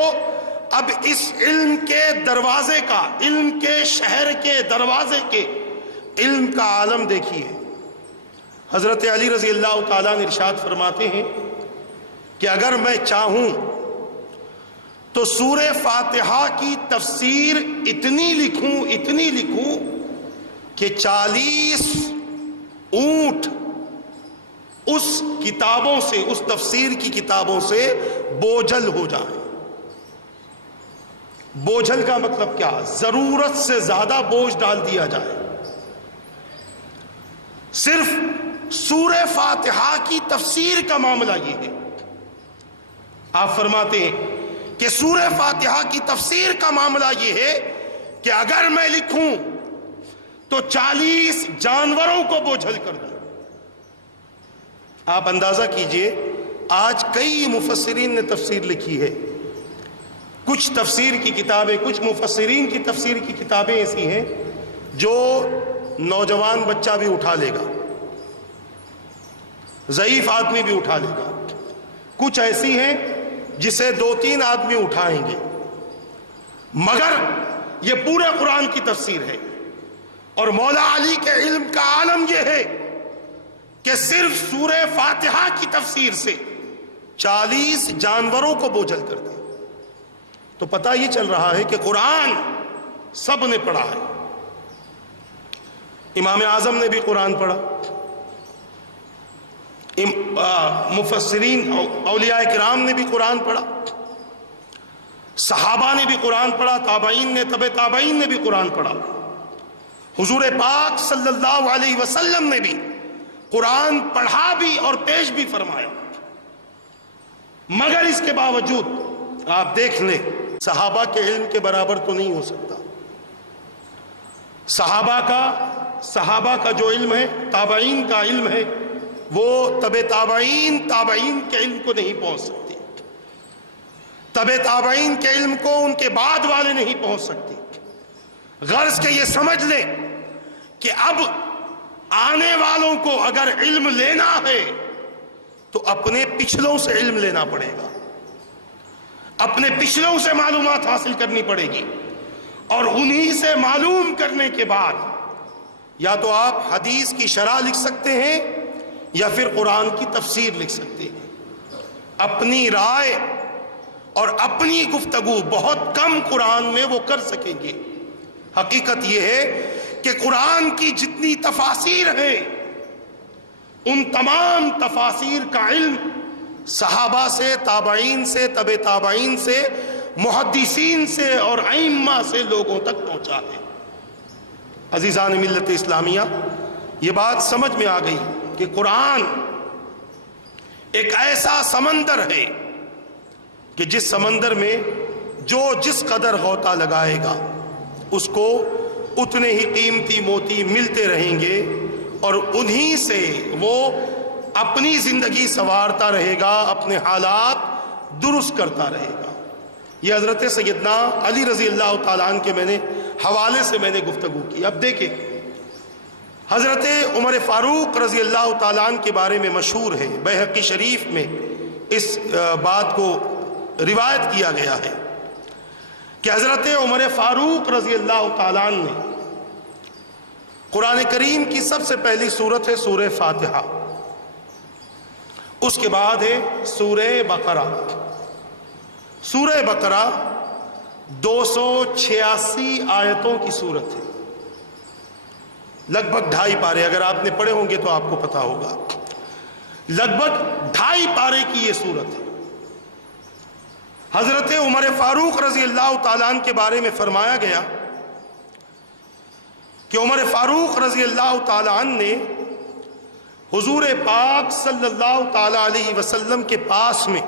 اب اس علم کے دروازے کا، علم کے شہر کے دروازے کے علم کا عالم دیکھیے۔ حضرت علی رضی اللہ تعالیٰ نے ارشاد فرماتے ہیں کہ اگر میں چاہوں تو سورہ فاتحہ کی تفسیر اتنی لکھوں کہ 40 اونٹ اس کتابوں سے، اس تفسیر کی کتابوں سے بوجھل ہو جائیں۔ بوجھل کا مطلب کیا؟ ضرورت سے زیادہ بوجھ ڈال دیا جائے۔ صرف سورہ فاتحہ کی تفسیر کا معاملہ یہ ہے۔ آپ فرماتے ہیں کہ سورہ فاتحہ کی تفسیر کا معاملہ یہ ہے کہ اگر میں لکھوں تو 40 جانوروں کو بوجھل کر دوں۔ آپ اندازہ کیجئے، آج کئی مفسرین نے تفسیر لکھی ہے، کچھ تفسیر کی کتابیں، کچھ مفسرین کی تفسیر کی کتابیں ایسی ہیں جو نوجوان بچہ بھی اٹھا لے گا، ضعیف آدمی بھی اٹھا لے گا، کچھ ایسی ہیں جسے 2-3 آدمی اٹھائیں گے، مگر یہ پورے قرآن کی تفسیر ہے۔ اور مولا علی کے علم کا عالم یہ ہے کہ صرف سورہ فاتحہ کی تفسیر سے 40 جانوروں کو بوجھل کر دے۔ تو پتہ یہ چل رہا ہے کہ قرآن سب نے پڑھا ہے۔ امام اعظم نے بھی قرآن پڑھا، مفسرین اولیاء کرام نے بھی قرآن پڑھا، صحابہ نے بھی قرآن پڑھا، تابعین نے، تبع تابعین نے بھی قرآن پڑھا، حضور پاک صلی اللہ علیہ وسلم نے بھی قرآن پڑھا بھی اور پیش بھی فرمایا۔ مگر اس کے باوجود آپ دیکھ لیں، صحابہ کے علم کے برابر تو نہیں ہو سکتا۔ صحابہ کا جو علم ہے، تابعین کا علم ہے، وہ تبع تابعین کے علم کو نہیں پہنچ سکتے، تبع تابعین کے علم کو ان کے بعد والے نہیں پہنچ سکتے۔ غرض کہ یہ سمجھ لیں کہ اب آنے والوں کو اگر علم لینا ہے تو اپنے پچھلوں سے علم لینا پڑے گا، اپنے پچھلوں سے معلومات حاصل کرنی پڑے گی، اور انہی سے معلوم کرنے کے بعد یا تو آپ حدیث کی شرح لکھ سکتے ہیں یا پھر قرآن کی تفسیر لکھ سکتے ہیں۔ اپنی رائے اور اپنی گفتگو بہت کم قرآن میں وہ کر سکیں گے۔ حقیقت یہ ہے کہ قرآن کی جتنی تفاسیر ہیں ان تمام تفاسیر کا علم صحابہ سے، تابعین سے، تبع تابعین سے، محدثین سے اور ائمہ سے لوگوں تک پہنچا ہے۔ عزیزان ملت اسلامیہ، یہ بات سمجھ میں آ گئی کہ قرآن ایک ایسا سمندر ہے کہ جس سمندر میں جو جس قدر غوطہ لگائے گا اس کو اتنے ہی قیمتی موتی ملتے رہیں گے، اور انہی سے وہ اپنی زندگی سنوارتا رہے گا، اپنے حالات درست کرتا رہے گا۔ یہ حضرت سیدنا علی رضی اللہ تعالیٰ عنہ کے حوالے سے میں نے گفتگو کی۔ اب دیکھیں، حضرت عمر فاروق رضی اللہ تعالیٰ عنہ کے بارے میں مشہور ہے، بیہقی شریف میں اس بات کو روایت کیا گیا ہے کہ حضرت عمر فاروق رضی اللہ تعالیٰ عنہ نے قرآن کریم کی سب سے پہلی سورت ہے سورہ فاتحہ، اس کے بعد ہے سورہ بقرہ۔ سورہ بقرہ 286 آیتوں کی سورت ہے، لگ بھگ 2.5 پارے، اگر آپ نے پڑھے ہوں گے تو آپ کو پتا ہوگا، لگ بھگ 2.5 پارے کی یہ سورت ہے۔ حضرت عمر فاروق رضی اللہ تعالیٰ عنہ کے بارے میں فرمایا گیا کہ عمر فاروق رضی اللہ تعالیٰ عنہ نے حضور پاک صلی اللہ تعالیٰ علیہ وسلم کے پاس میں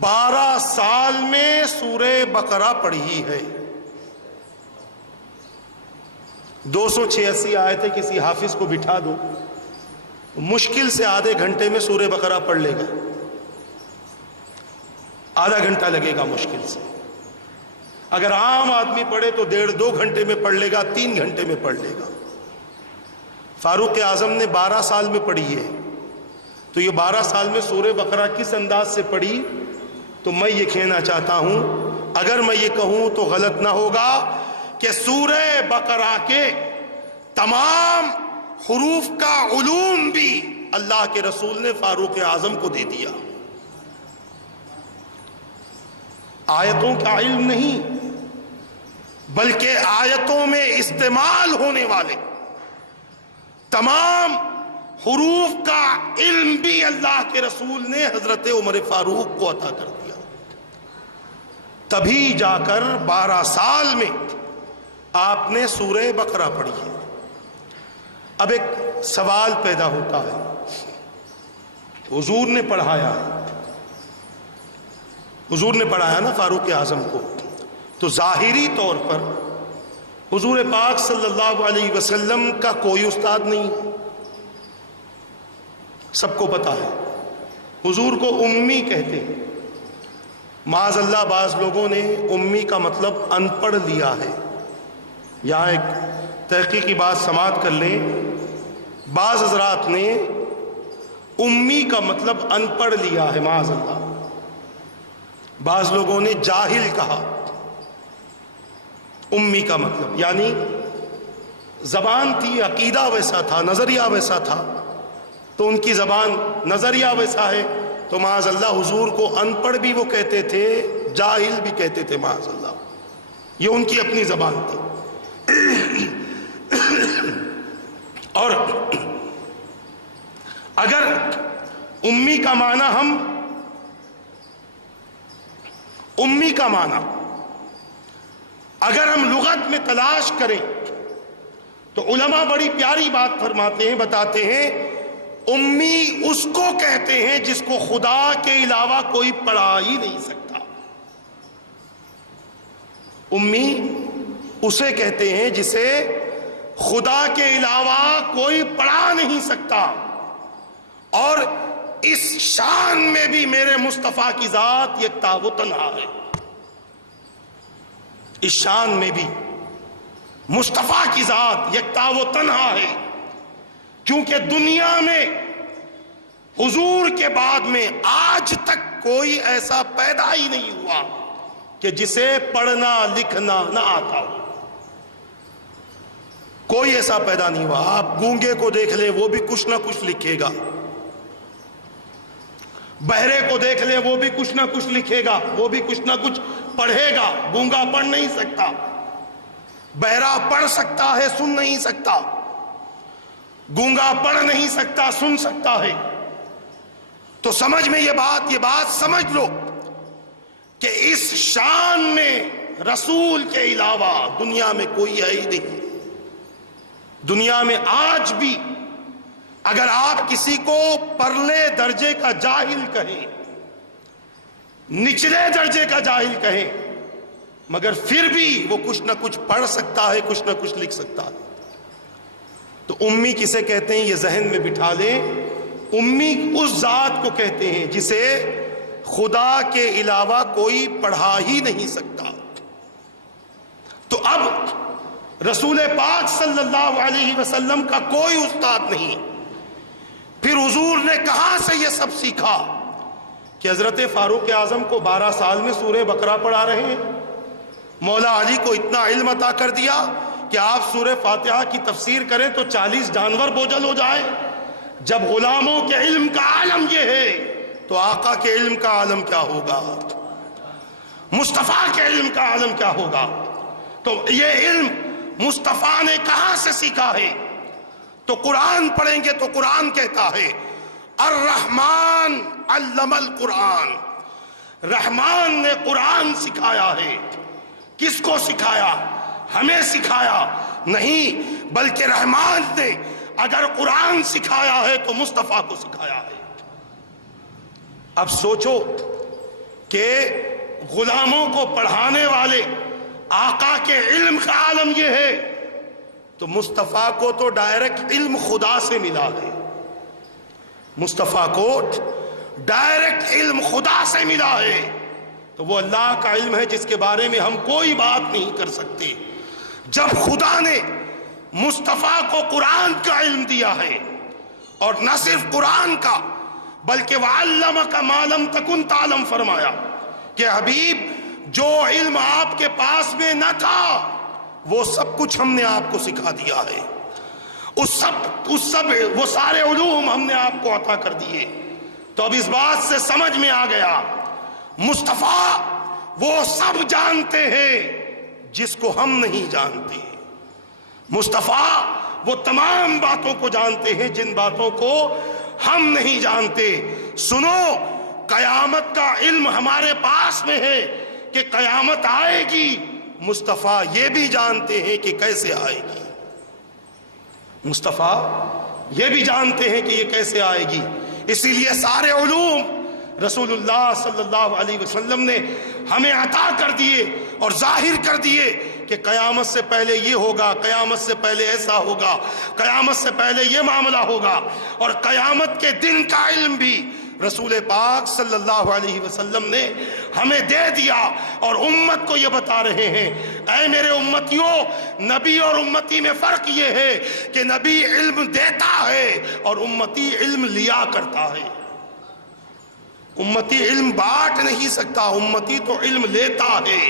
12 سال میں سورہ بقرہ پڑھی ہے۔ 286 آیتیں کسی حافظ کو بٹھا دو، مشکل سے آدھے گھنٹے میں سورہ بقرہ پڑھ لے گا، آدھا گھنٹہ لگے گا مشکل سے۔ اگر عام آدمی پڑھے تو 1.5-2 گھنٹے میں پڑھ لے گا، 3 گھنٹے میں پڑھ لے گا۔ فاروق اعظم نے 12 سال میں پڑھی ہے، تو یہ 12 سال میں سورہ بقرہ کس انداز سے پڑھی؟ تو میں یہ کہنا چاہتا ہوں، اگر میں یہ کہوں تو غلط نہ ہوگا کہ سورہ بقرہ کے تمام حروف کا علوم بھی اللہ کے رسول نے فاروق اعظم کو دے دیا۔ آیتوں کا علم نہیں، بلکہ آیتوں میں استعمال ہونے والے تمام حروف کا علم بھی اللہ کے رسول نے حضرت عمر فاروق کو عطا کر دیا۔ تبھی جا کر 12 سال میں آپ نے سورہ بقرہ پڑھی ہے۔ اب ایک سوال پیدا ہوتا ہے، حضور نے پڑھایا ہے، حضور نے پڑھایا نا فاروق اعظم کو، تو ظاہری طور پر حضور پاک صلی اللہ علیہ وسلم کا کوئی استاد نہیں، سب کو پتا ہے۔ حضور کو امی کہتے ہیں، معاذ اللہ بعض لوگوں نے امی کا مطلب ان پڑھ لیا ہے۔ یہاں ایک تحقیقی بات سماعت کر لیں، بعض حضرات نے امی کا مطلب ان پڑھ لیا ہے معاذ اللہ، بعض لوگوں نے جاہل کہا امی کا مطلب، یعنی زبان تھی، عقیدہ ویسا تھا، نظریہ ویسا تھا، تو ان کی زبان نظریہ ویسا ہے، تو معاذ اللہ حضور کو ان پڑھ بھی وہ کہتے تھے، جاہل بھی کہتے تھے معاذ اللہ، یہ ان کی اپنی زبان تھی۔ اور اگر امی کا معنی اگر ہم لغت میں تلاش کریں تو علماء بڑی پیاری بات فرماتے ہیں، بتاتے ہیں امی اس کو کہتے ہیں جس کو خدا کے علاوہ کوئی پڑھا ہی نہیں سکتا۔ امی اسے کہتے ہیں جسے خدا کے علاوہ کوئی پڑھا نہیں سکتا، اور اس شان میں بھی میرے مصطفیٰ کی ذات یکتا و تنہا ہے۔ اس شان میں بھی مصطفیٰ کی ذات یکتا و تنہا ہے، کیونکہ دنیا میں حضور کے بعد میں آج تک کوئی ایسا پیدا ہی نہیں ہوا کہ جسے پڑھنا لکھنا نہ آتا ہو، کوئی ایسا پیدا نہیں ہوا۔ آپ گونگے کو دیکھ لیں، وہ بھی کچھ نہ کچھ لکھے گا، بہرے کو دیکھ لیں، وہ بھی کچھ نہ کچھ لکھے گا، وہ بھی کچھ نہ کچھ پڑھے گا۔ گونگا پڑھ نہیں سکتا، بہرا پڑھ سکتا ہے، سن نہیں سکتا، گونگا پڑھ نہیں سکتا، سن سکتا ہے۔ تو سمجھ میں یہ بات سمجھ لو کہ اس شان میں رسول کے علاوہ دنیا میں کوئی ہے ہی نہیں۔ دنیا میں آج بھی اگر آپ کسی کو پرلے درجے کا جاہل کہیں، نچلے درجے کا جاہل کہیں، مگر پھر بھی وہ کچھ نہ کچھ پڑھ سکتا ہے، کچھ نہ کچھ لکھ سکتا ہے، تو امی کسے کہتے ہیں یہ ذہن میں بٹھا لیں۔ امی اس ذات کو کہتے ہیں جسے خدا کے علاوہ کوئی پڑھا ہی نہیں سکتا۔ تو اب رسول پاک صلی اللہ علیہ وسلم کا کوئی استاد نہیں، پھر حضور نے کہاں سے یہ سب سیکھا کہ حضرت فاروق اعظم کو 12 سال میں سورہ بقرہ پڑھا رہے ہیں، مولا علی کو اتنا علم عطا کر دیا کہ آپ سورہ فاتحہ کی تفسیر کریں تو 40 جانور بوجھل ہو جائیں۔ جب غلاموں کے علم کا عالم یہ ہے تو آقا کے علم کا عالم کیا ہوگا، مصطفیٰ کے علم کا عالم کیا ہوگا؟ تو یہ علم مصطفیٰ نے کہاں سے سیکھا ہے؟ تو قرآن پڑھیں گے تو قرآن کہتا ہے الرحمن علم القرآن، رحمان نے قرآن سکھایا ہے۔ کس کو سکھایا؟ ہمیں سکھایا نہیں، بلکہ رحمان نے اگر قرآن سکھایا ہے تو مصطفیٰ کو سکھایا ہے۔ اب سوچو کہ غلاموں کو پڑھانے والے آقا کے علم کا عالم یہ ہے، تو مصطفیٰ کو تو ڈائریکٹ علم خدا سے ملا ہے، مصطفیٰ کو ڈائریکٹ علم خدا سے ملا ہے، تو وہ اللہ کا علم ہے جس کے بارے میں ہم کوئی بات نہیں کر سکتے۔ جب خدا نے مصطفیٰ کو قرآن کا علم دیا ہے، اور نہ صرف قرآن کا بلکہ وَعَلَّمَكَ مَا لَمْ تَكُنْ تَعْلَمْ فرمایا کہ حبیب جو علم آپ کے پاس میں نہ تھا وہ سب کچھ ہم نے آپ کو سکھا دیا ہے، وہ سارے علوم ہم نے آپ کو عطا کر دیے۔ تو اب اس بات سے سمجھ میں آ گیا مصطفیٰ وہ سب جانتے ہیں جس کو ہم نہیں جانتے، مصطفیٰ وہ تمام باتوں کو جانتے ہیں جن باتوں کو ہم نہیں جانتے۔ سنو، قیامت کا علم ہمارے پاس میں ہے کہ قیامت آئے گی، مصطفیٰ یہ بھی جانتے ہیں کہ کیسے آئے گی، مصطفیٰ یہ بھی جانتے ہیں کہ یہ کیسے آئے گی۔ اسی لیے سارے علوم رسول اللہ صلی اللہ علیہ وسلم نے ہمیں عطا کر دیے اور ظاہر کر دیے کہ قیامت سے پہلے یہ ہوگا، قیامت سے پہلے ایسا ہوگا، قیامت سے پہلے یہ معاملہ ہوگا، اور قیامت کے دن کا علم بھی رسول پاک صلی اللہ علیہ وسلم نے ہمیں دے دیا، اور امت کو یہ بتا رہے ہیں اے میرے امتیوں، نبی اور امتی میں فرق یہ ہے کہ نبی علم دیتا ہے اور امتی علم لیا کرتا ہے۔ امتی علم بانٹ نہیں سکتا، امتی تو علم لیتا ہے،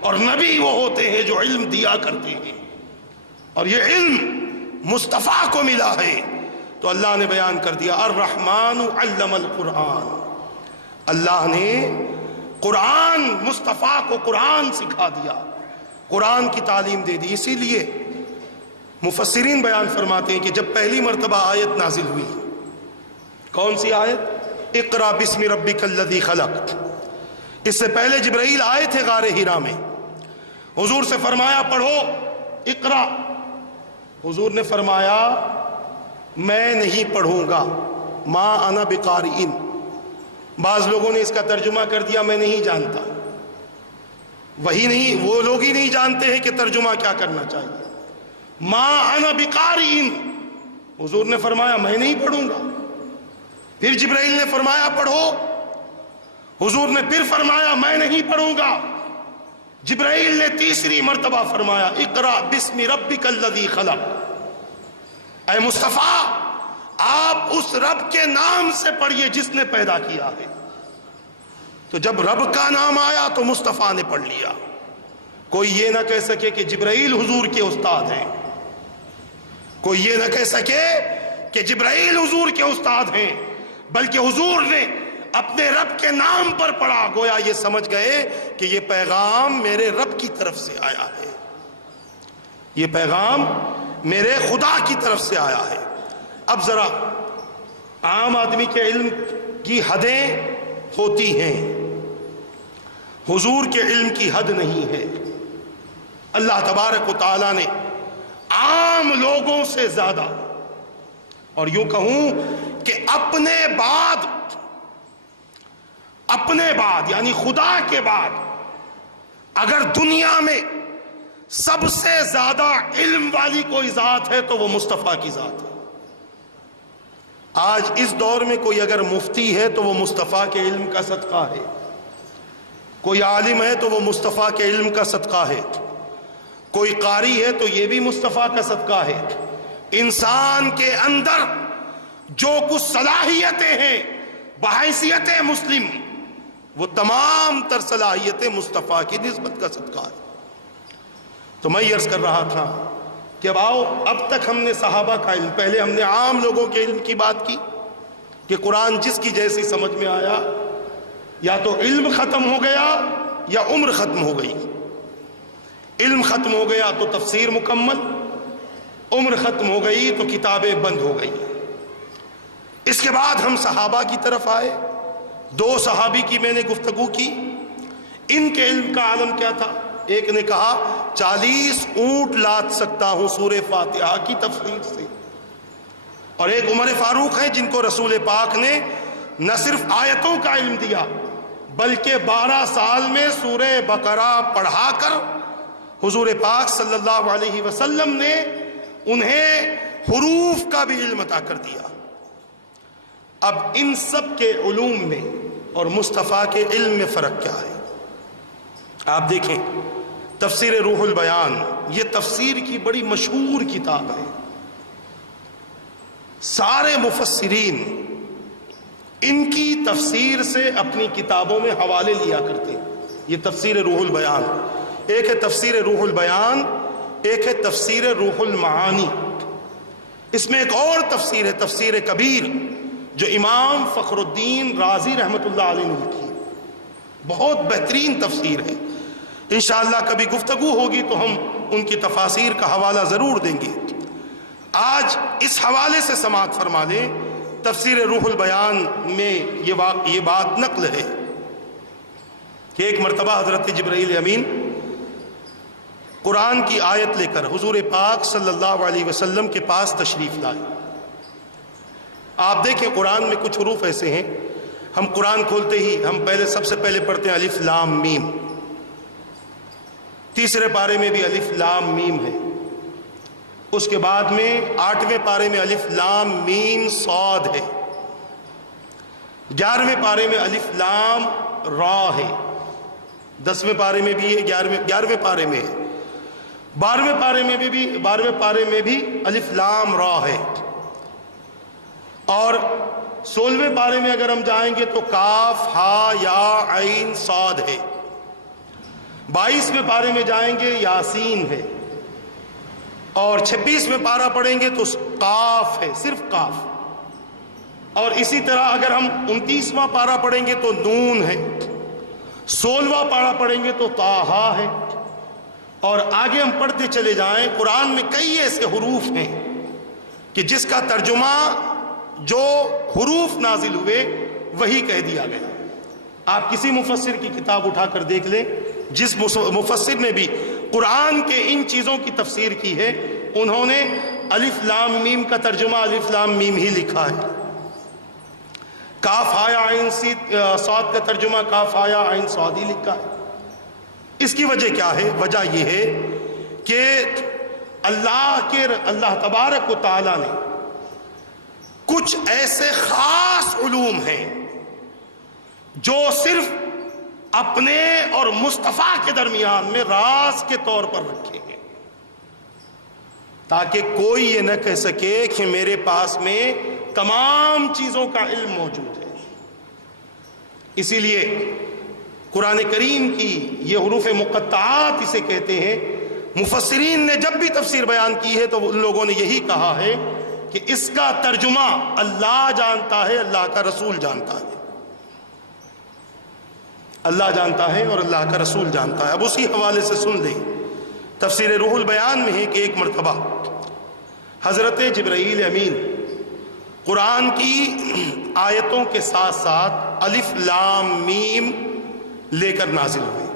اور نبی وہ ہوتے ہیں جو علم دیا کرتے ہیں، اور یہ علم مصطفیٰ کو ملا ہے۔ تو اللہ نے بیان کر دیا الرحمن علم القرآن، اللہ نے قرآن، مصطفیٰ کو قرآن سکھا دیا، قرآن کی تعلیم دے دی۔ اسی لیے مفسرین بیان فرماتے ہیں کہ جب پہلی مرتبہ آیت نازل ہوئی، کون سی آیت؟ اقرا بسم ربک الذی خلق، اس سے پہلے جبرائیل آئے تھے غار حرا میں، حضور سے فرمایا پڑھو اقرا، حضور نے فرمایا میں نہیں پڑھوں گا، ما انا بقارئن، بعض لوگوں نے اس کا ترجمہ کر دیا میں نہیں جانتا، وہی نہیں، وہ لوگ ہی نہیں جانتے ہیں کہ ترجمہ کیا کرنا چاہیے۔ ما انا بقارئن، حضور نے فرمایا میں نہیں پڑھوں گا، پھر جبرائیل نے فرمایا پڑھو، حضور نے پھر فرمایا میں نہیں پڑھوں گا، جبرائیل نے تیسری مرتبہ فرمایا اقرا بسم ربک الذی خلق، اے مصطفیٰ آپ اس رب کے نام سے پڑھیے جس نے پیدا کیا ہے۔ تو جب رب کا نام آیا تو مصطفیٰ نے پڑھ لیا۔ کوئی یہ نہ کہہ سکے کہ جبرائیل حضور کے استاد ہیں، کوئی یہ نہ کہہ سکے کہ جبرائیل حضور کے استاد ہیں، بلکہ حضور نے اپنے رب کے نام پر پڑھا، گویا یہ سمجھ گئے کہ یہ پیغام میرے رب کی طرف سے آیا ہے، یہ پیغام میرے خدا کی طرف سے آیا ہے۔ اب ذرا عام آدمی کے علم کی حدیں ہوتی ہیں، حضور کے علم کی حد نہیں ہے۔ اللہ تبارک و تعالی نے عام لوگوں سے زیادہ اور یوں کہوں کہ اپنے بعد یعنی خدا کے بعد اگر دنیا میں سب سے زیادہ علم والی کوئی ذات ہے تو وہ مصطفیٰ کی ذات ہے۔ آج اس دور میں کوئی اگر مفتی ہے تو وہ مصطفیٰ کے علم کا صدقہ ہے، کوئی عالم ہے تو وہ مصطفیٰ کے علم کا صدقہ ہے، کوئی قاری ہے تو یہ بھی مصطفیٰ کا صدقہ ہے۔ انسان کے اندر جو کچھ صلاحیتیں ہیں بحیثیت مسلم، وہ تمام تر صلاحیتیں مصطفیٰ کی نسبت کا صدقہ ہے۔ تو میں عرض کر رہا تھا کہ اب تک ہم نے صحابہ کا علم، پہلے ہم نے عام لوگوں کے علم کی بات کی کہ قرآن جس کی جیسی سمجھ میں آیا، یا تو علم ختم ہو گیا یا عمر ختم ہو گئی۔ علم ختم ہو گیا تو تفسیر مکمل، عمر ختم ہو گئی تو کتابیں بند ہو گئی۔ اس کے بعد ہم صحابہ کی طرف آئے، 2 صحابی کی میں نے گفتگو کی۔ ان کے علم کا عالم کیا تھا؟ ایک نے کہا 40 اونٹ لاد سکتا ہوں سورہ فاتحہ کی تفسیر سے، اور ایک عمر فاروق ہیں جن کو رسول پاک نے نہ صرف آیتوں کا علم دیا بلکہ 12 سال میں سورہ بقرہ پڑھا کر حضور پاک صلی اللہ علیہ وسلم نے انہیں حروف کا بھی علم عطا کر دیا۔ اب ان سب کے علوم میں اور مصطفیٰ کے علم میں فرق کیا ہے؟ آپ دیکھیں تفسیر روح البیان، یہ تفسیر کی بڑی مشہور کتاب ہے، سارے مفسرین ان کی تفسیر سے اپنی کتابوں میں حوالے لیا کرتے ہیں۔ یہ تفسیر روح البیان، ایک ہے تفسیر روح البیان، ایک ہے تفسیر روح المعانی۔ اس میں ایک اور تفسیر ہے تفسیر کبیر، جو امام فخر الدین رازی رحمۃ اللہ علیہ نے لکھی ہے، بہت بہترین تفسیر ہے۔ انشاءاللہ کبھی گفتگو ہوگی تو ہم ان کی تفاسیر کا حوالہ ضرور دیں گے۔ آج اس حوالے سے سماعت فرما لیں، تفسیر روح البیان میں یہ بات نقل ہے کہ ایک مرتبہ حضرت جبرائیل امین قرآن کی آیت لے کر حضور پاک صلی اللہ علیہ وسلم کے پاس تشریف لائے۔ آپ دیکھیں قرآن میں کچھ حروف ایسے ہیں، ہم قرآن کھولتے ہی ہم سب سے پہلے پڑھتے ہیں الف لام میم، تیسرے پارے میں بھی الف لام میم ہے، اس کے بعد میں 8ویں پارے میں الف لام میم صاد ہے، 11ویں پارے میں الف لام را ہے، 10ویں پارے میں بھی ہے، 11ویں پارے میں ہے، 12ویں پارے میں بھی الف لام را ہے، اور 16ویں پارے میں اگر ہم جائیں گے تو کاف ہا یا عین صاد ہے، 22ویں پارے میں جائیں گے یاسین ہے، اور 26ویں پارہ پڑھیں گے تو قاف ہے، صرف قاف، اور اسی طرح اگر ہم 29واں پارہ پڑھیں گے تو نون ہے، 16واں پارہ پڑھیں گے تو طٰہٰ ہے، اور آگے ہم پڑھتے چلے جائیں۔ قرآن میں کئی ایسے حروف ہیں کہ جس کا ترجمہ جو حروف نازل ہوئے وہی کہہ دیا گیا۔ آپ کسی مفسر کی کتاب اٹھا کر دیکھ لیں، جس مفسر نے بھی قرآن کے ان چیزوں کی تفسیر کی ہے انہوں نے الف لام میم کا ترجمہ الف لام میم ہی لکھا ہے، کاف ہا یا عین صاد کا ترجمہ کاف ہا یا عین صاد ہی لکھا ہے۔ اس کی وجہ کیا ہے؟ وجہ یہ ہے کہ اللہ تبارک و تعالی نے کچھ ایسے خاص علوم ہیں جو صرف اپنے اور مصطفیٰ کے درمیان میں راز کے طور پر رکھے ہیں، تاکہ کوئی یہ نہ کہہ سکے کہ میرے پاس میں تمام چیزوں کا علم موجود ہے۔ اسی لیے قرآن کریم کی یہ حروف مقطعات اسے کہتے ہیں۔ مفسرین نے جب بھی تفسیر بیان کی ہے تو ان لوگوں نے یہی کہا ہے کہ اس کا ترجمہ اللہ جانتا ہے، اللہ کا رسول جانتا ہے، اللہ جانتا ہے اور اللہ کا رسول جانتا ہے۔ اب اسی حوالے سے سن لیں، تفسیر روح البیان میں ہے کہ ایک مرتبہ حضرت جبرائیل امین قرآن کی آیتوں کے ساتھ ساتھ الف لام میم لے کر نازل ہوئے،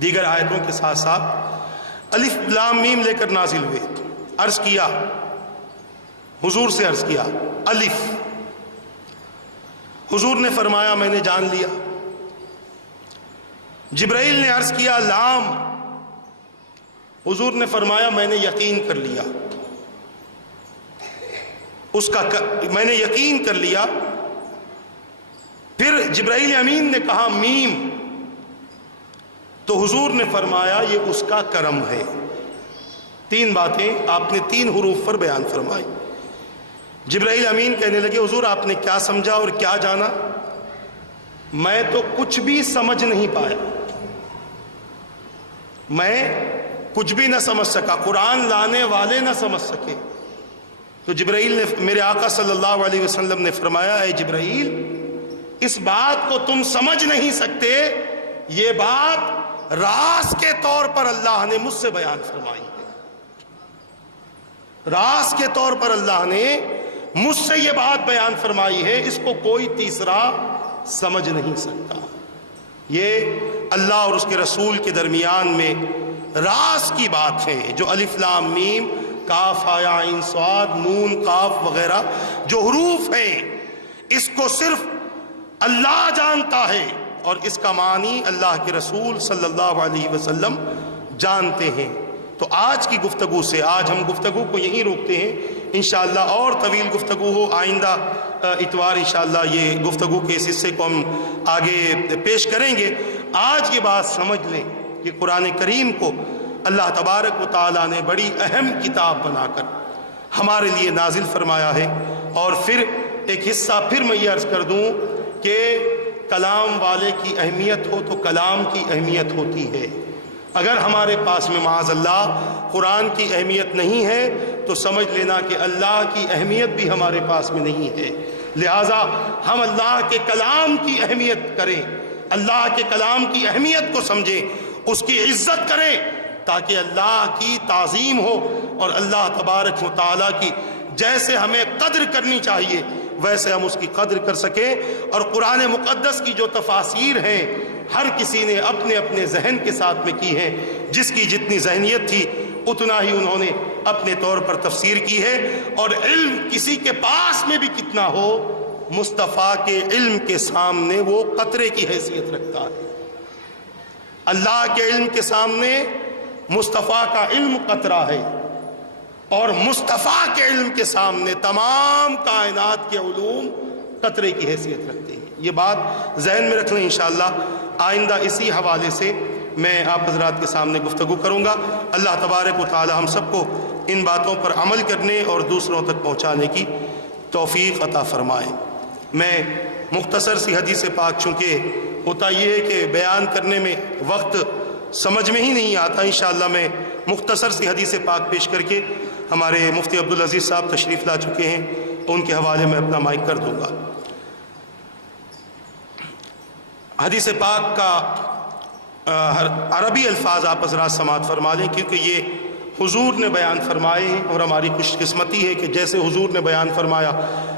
دیگر آیتوں کے ساتھ ساتھ الف لام میم لے کر نازل ہوئے۔ عرض کیا حضور سے عرض کیا الف، حضور نے فرمایا میں نے جان لیا۔ جبرائیل نے عرض کیا لام، حضور نے فرمایا میں نے یقین کر لیا، میں نے یقین کر لیا۔ پھر جبرائیل امین نے کہا میم، تو حضور نے فرمایا یہ اس کا کرم ہے۔ تین باتیں آپ نے تین حروف پر بیان فرمائی۔ جبرائیل امین کہنے لگے حضور آپ نے کیا سمجھا اور کیا جانا؟ میں تو کچھ بھی سمجھ نہیں پایا، میں کچھ بھی نہ سمجھ سکا، قرآن لانے والے نہ سمجھ سکے۔ تو جبرائیل نے، میرے آقا صلی اللہ علیہ وسلم نے فرمایا اے جبرائیل، اس بات کو تم سمجھ نہیں سکتے، یہ بات راز کے طور پر اللہ نے مجھ سے بیان فرمائی ہے، راز کے طور پر اللہ نے مجھ سے یہ بات بیان فرمائی ہے، اس کو کوئی تیسرا سمجھ نہیں سکتا۔ یہ اللہ اور اس کے رسول کے درمیان میں راز کی بات ہے، جو الف لام میم کاف ہا عین صاد نون قاف وغیرہ جو حروف ہیں، اس کو صرف اللہ جانتا ہے اور اس کا معنی اللہ کے رسول صلی اللہ علیہ وسلم جانتے ہیں۔ تو آج کی گفتگو سے، آج ہم گفتگو کو یہیں روکتے ہیں، انشاءاللہ اور طویل گفتگو ہو، آئندہ اتوار انشاءاللہ یہ گفتگو کے اس حصے کو ہم آگے پیش کریں گے۔ آج یہ بات سمجھ لیں کہ قرآن کریم کو اللہ تبارک و تعالیٰ نے بڑی اہم کتاب بنا کر ہمارے لیے نازل فرمایا ہے۔ اور پھر ایک حصہ پھر میں یہ عرض کر دوں کہ کلام والے کی اہمیت ہو تو کلام کی اہمیت ہوتی ہے۔ اگر ہمارے پاس میں معاذ اللہ قرآن کی اہمیت نہیں ہے تو سمجھ لینا کہ اللہ کی اہمیت بھی ہمارے پاس میں نہیں ہے۔ لہٰذا ہم اللہ کے کلام کی اہمیت کریں، اللہ کے کلام کی اہمیت کو سمجھیں، اس کی عزت کریں، تاکہ اللہ کی تعظیم ہو اور اللہ تبارک و تعالیٰ کی جیسے ہمیں قدر کرنی چاہیے ویسے ہم اس کی قدر کر سکیں۔ اور قرآن مقدس کی جو تفاسیر ہیں ہر کسی نے اپنے اپنے ذہن کے ساتھ میں کی ہیں، جس کی جتنی ذہنیت تھی اتنا ہی انہوں نے اپنے طور پر تفسیر کی ہے۔ اور علم کسی کے پاس میں بھی کتنا ہو، مصطفیٰ کے علم کے سامنے وہ قطرے کی حیثیت رکھتا ہے۔ اللہ کے علم کے سامنے مصطفیٰ کا علم قطرہ ہے، اور مصطفیٰ کے علم کے سامنے تمام کائنات کے علوم قطرے کی حیثیت رکھتے ہیں۔ یہ بات ذہن میں رکھ لیں، انشاءاللہ آئندہ اسی حوالے سے میں آپ حضرات کے سامنے گفتگو کروں گا۔ اللہ تبارک و تعالی ہم سب کو ان باتوں پر عمل کرنے اور دوسروں تک پہنچانے کی توفیق عطا فرمائے۔ میں مختصر سی حدیث پاک، چونکہ ہوتا یہ ہے کہ بیان کرنے میں وقت سمجھ میں ہی نہیں آتا، انشاءاللہ میں مختصر سی حدیث پاک پیش کر کے، ہمارے مفتی عبدالعزیز صاحب تشریف لا چکے ہیں، ان کے حوالے میں اپنا مائک کر دوں گا۔ حدیث پاک کا عربی الفاظ آپ حضرات سماعت فرما لیں، کیونکہ یہ حضور نے بیان فرمائے ہیں، اور ہماری خوش قسمتی ہے کہ جیسے حضور نے بیان فرمایا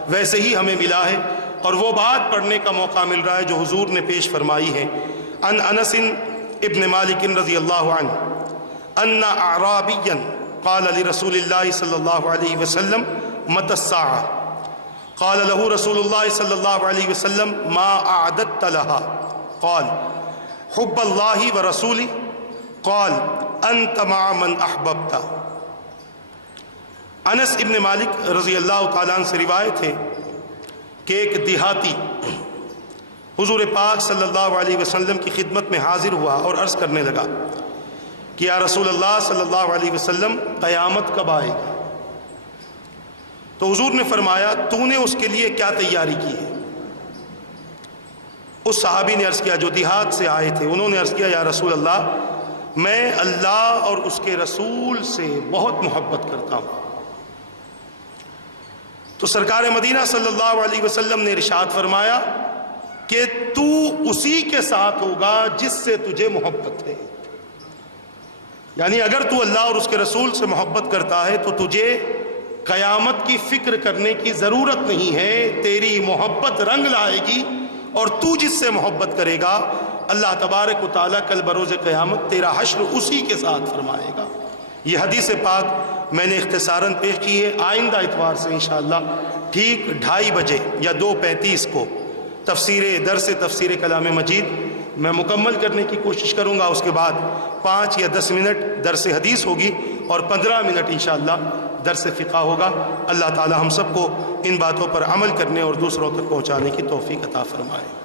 ویسے ہی ہمیں ملا ہے، اور وہ بات پڑھنے کا موقع مل رہا ہے جو حضور نے پیش فرمائی ہے۔ ان انس ابن مالک رضی اللہ عنہ ان اعرابیا قال لرسول اللہ صلی اللہ علیہ وسلم متى الساعة قال له رسول اللہ صلی اللہ علیہ وسلم ما اعددت لها قال حب اللہ ورسولہ قال انت مع من احببت۔ انس ابن مالک رضی اللہ تعالیٰ عنہ سے روایت ہے کہ ایک دیہاتی حضور پاک صلی اللہ علیہ وسلم کی خدمت میں حاضر ہوا اور عرض کرنے لگا کہ یا رسول اللہ صلی اللہ علیہ وسلم قیامت کب آئے گی؟ تو حضور نے فرمایا تو نے اس کے لیے کیا تیاری کی ہے؟ اس صحابی نے عرض کیا، جو دیہات سے آئے تھے، انہوں نے عرض کیا یا رسول اللہ میں اللہ اور اس کے رسول سے بہت محبت کرتا ہوں۔ تو سرکار مدینہ صلی اللہ علیہ وسلم نے ارشاد فرمایا کہ تو اسی کے ساتھ ہوگا جس سے تجھے محبت ہے، یعنی اگر تو اللہ اور اس کے رسول سے محبت کرتا ہے تو تجھے قیامت کی فکر کرنے کی ضرورت نہیں ہے، تیری محبت رنگ لائے گی، اور تو جس سے محبت کرے گا اللہ تبارک و تعالیٰ کل بروز قیامت تیرا حشر اسی کے ساتھ فرمائے گا۔ یہ حدیث پاک میں نے اختصاراً پیش کی ہے۔ آئندہ اتوار سے انشاءاللہ ٹھیک 2:30 بجے یا 2:35 کو درس تفسیر کلام مجید میں مکمل کرنے کی کوشش کروں گا۔ اس کے بعد 5 یا 10 منٹ درس حدیث ہوگی اور 15 منٹ انشاءاللہ درس فقہ ہوگا۔ اللہ تعالی ہم سب کو ان باتوں پر عمل کرنے اور دوسروں تک پہنچانے کی توفیق عطا فرمائے۔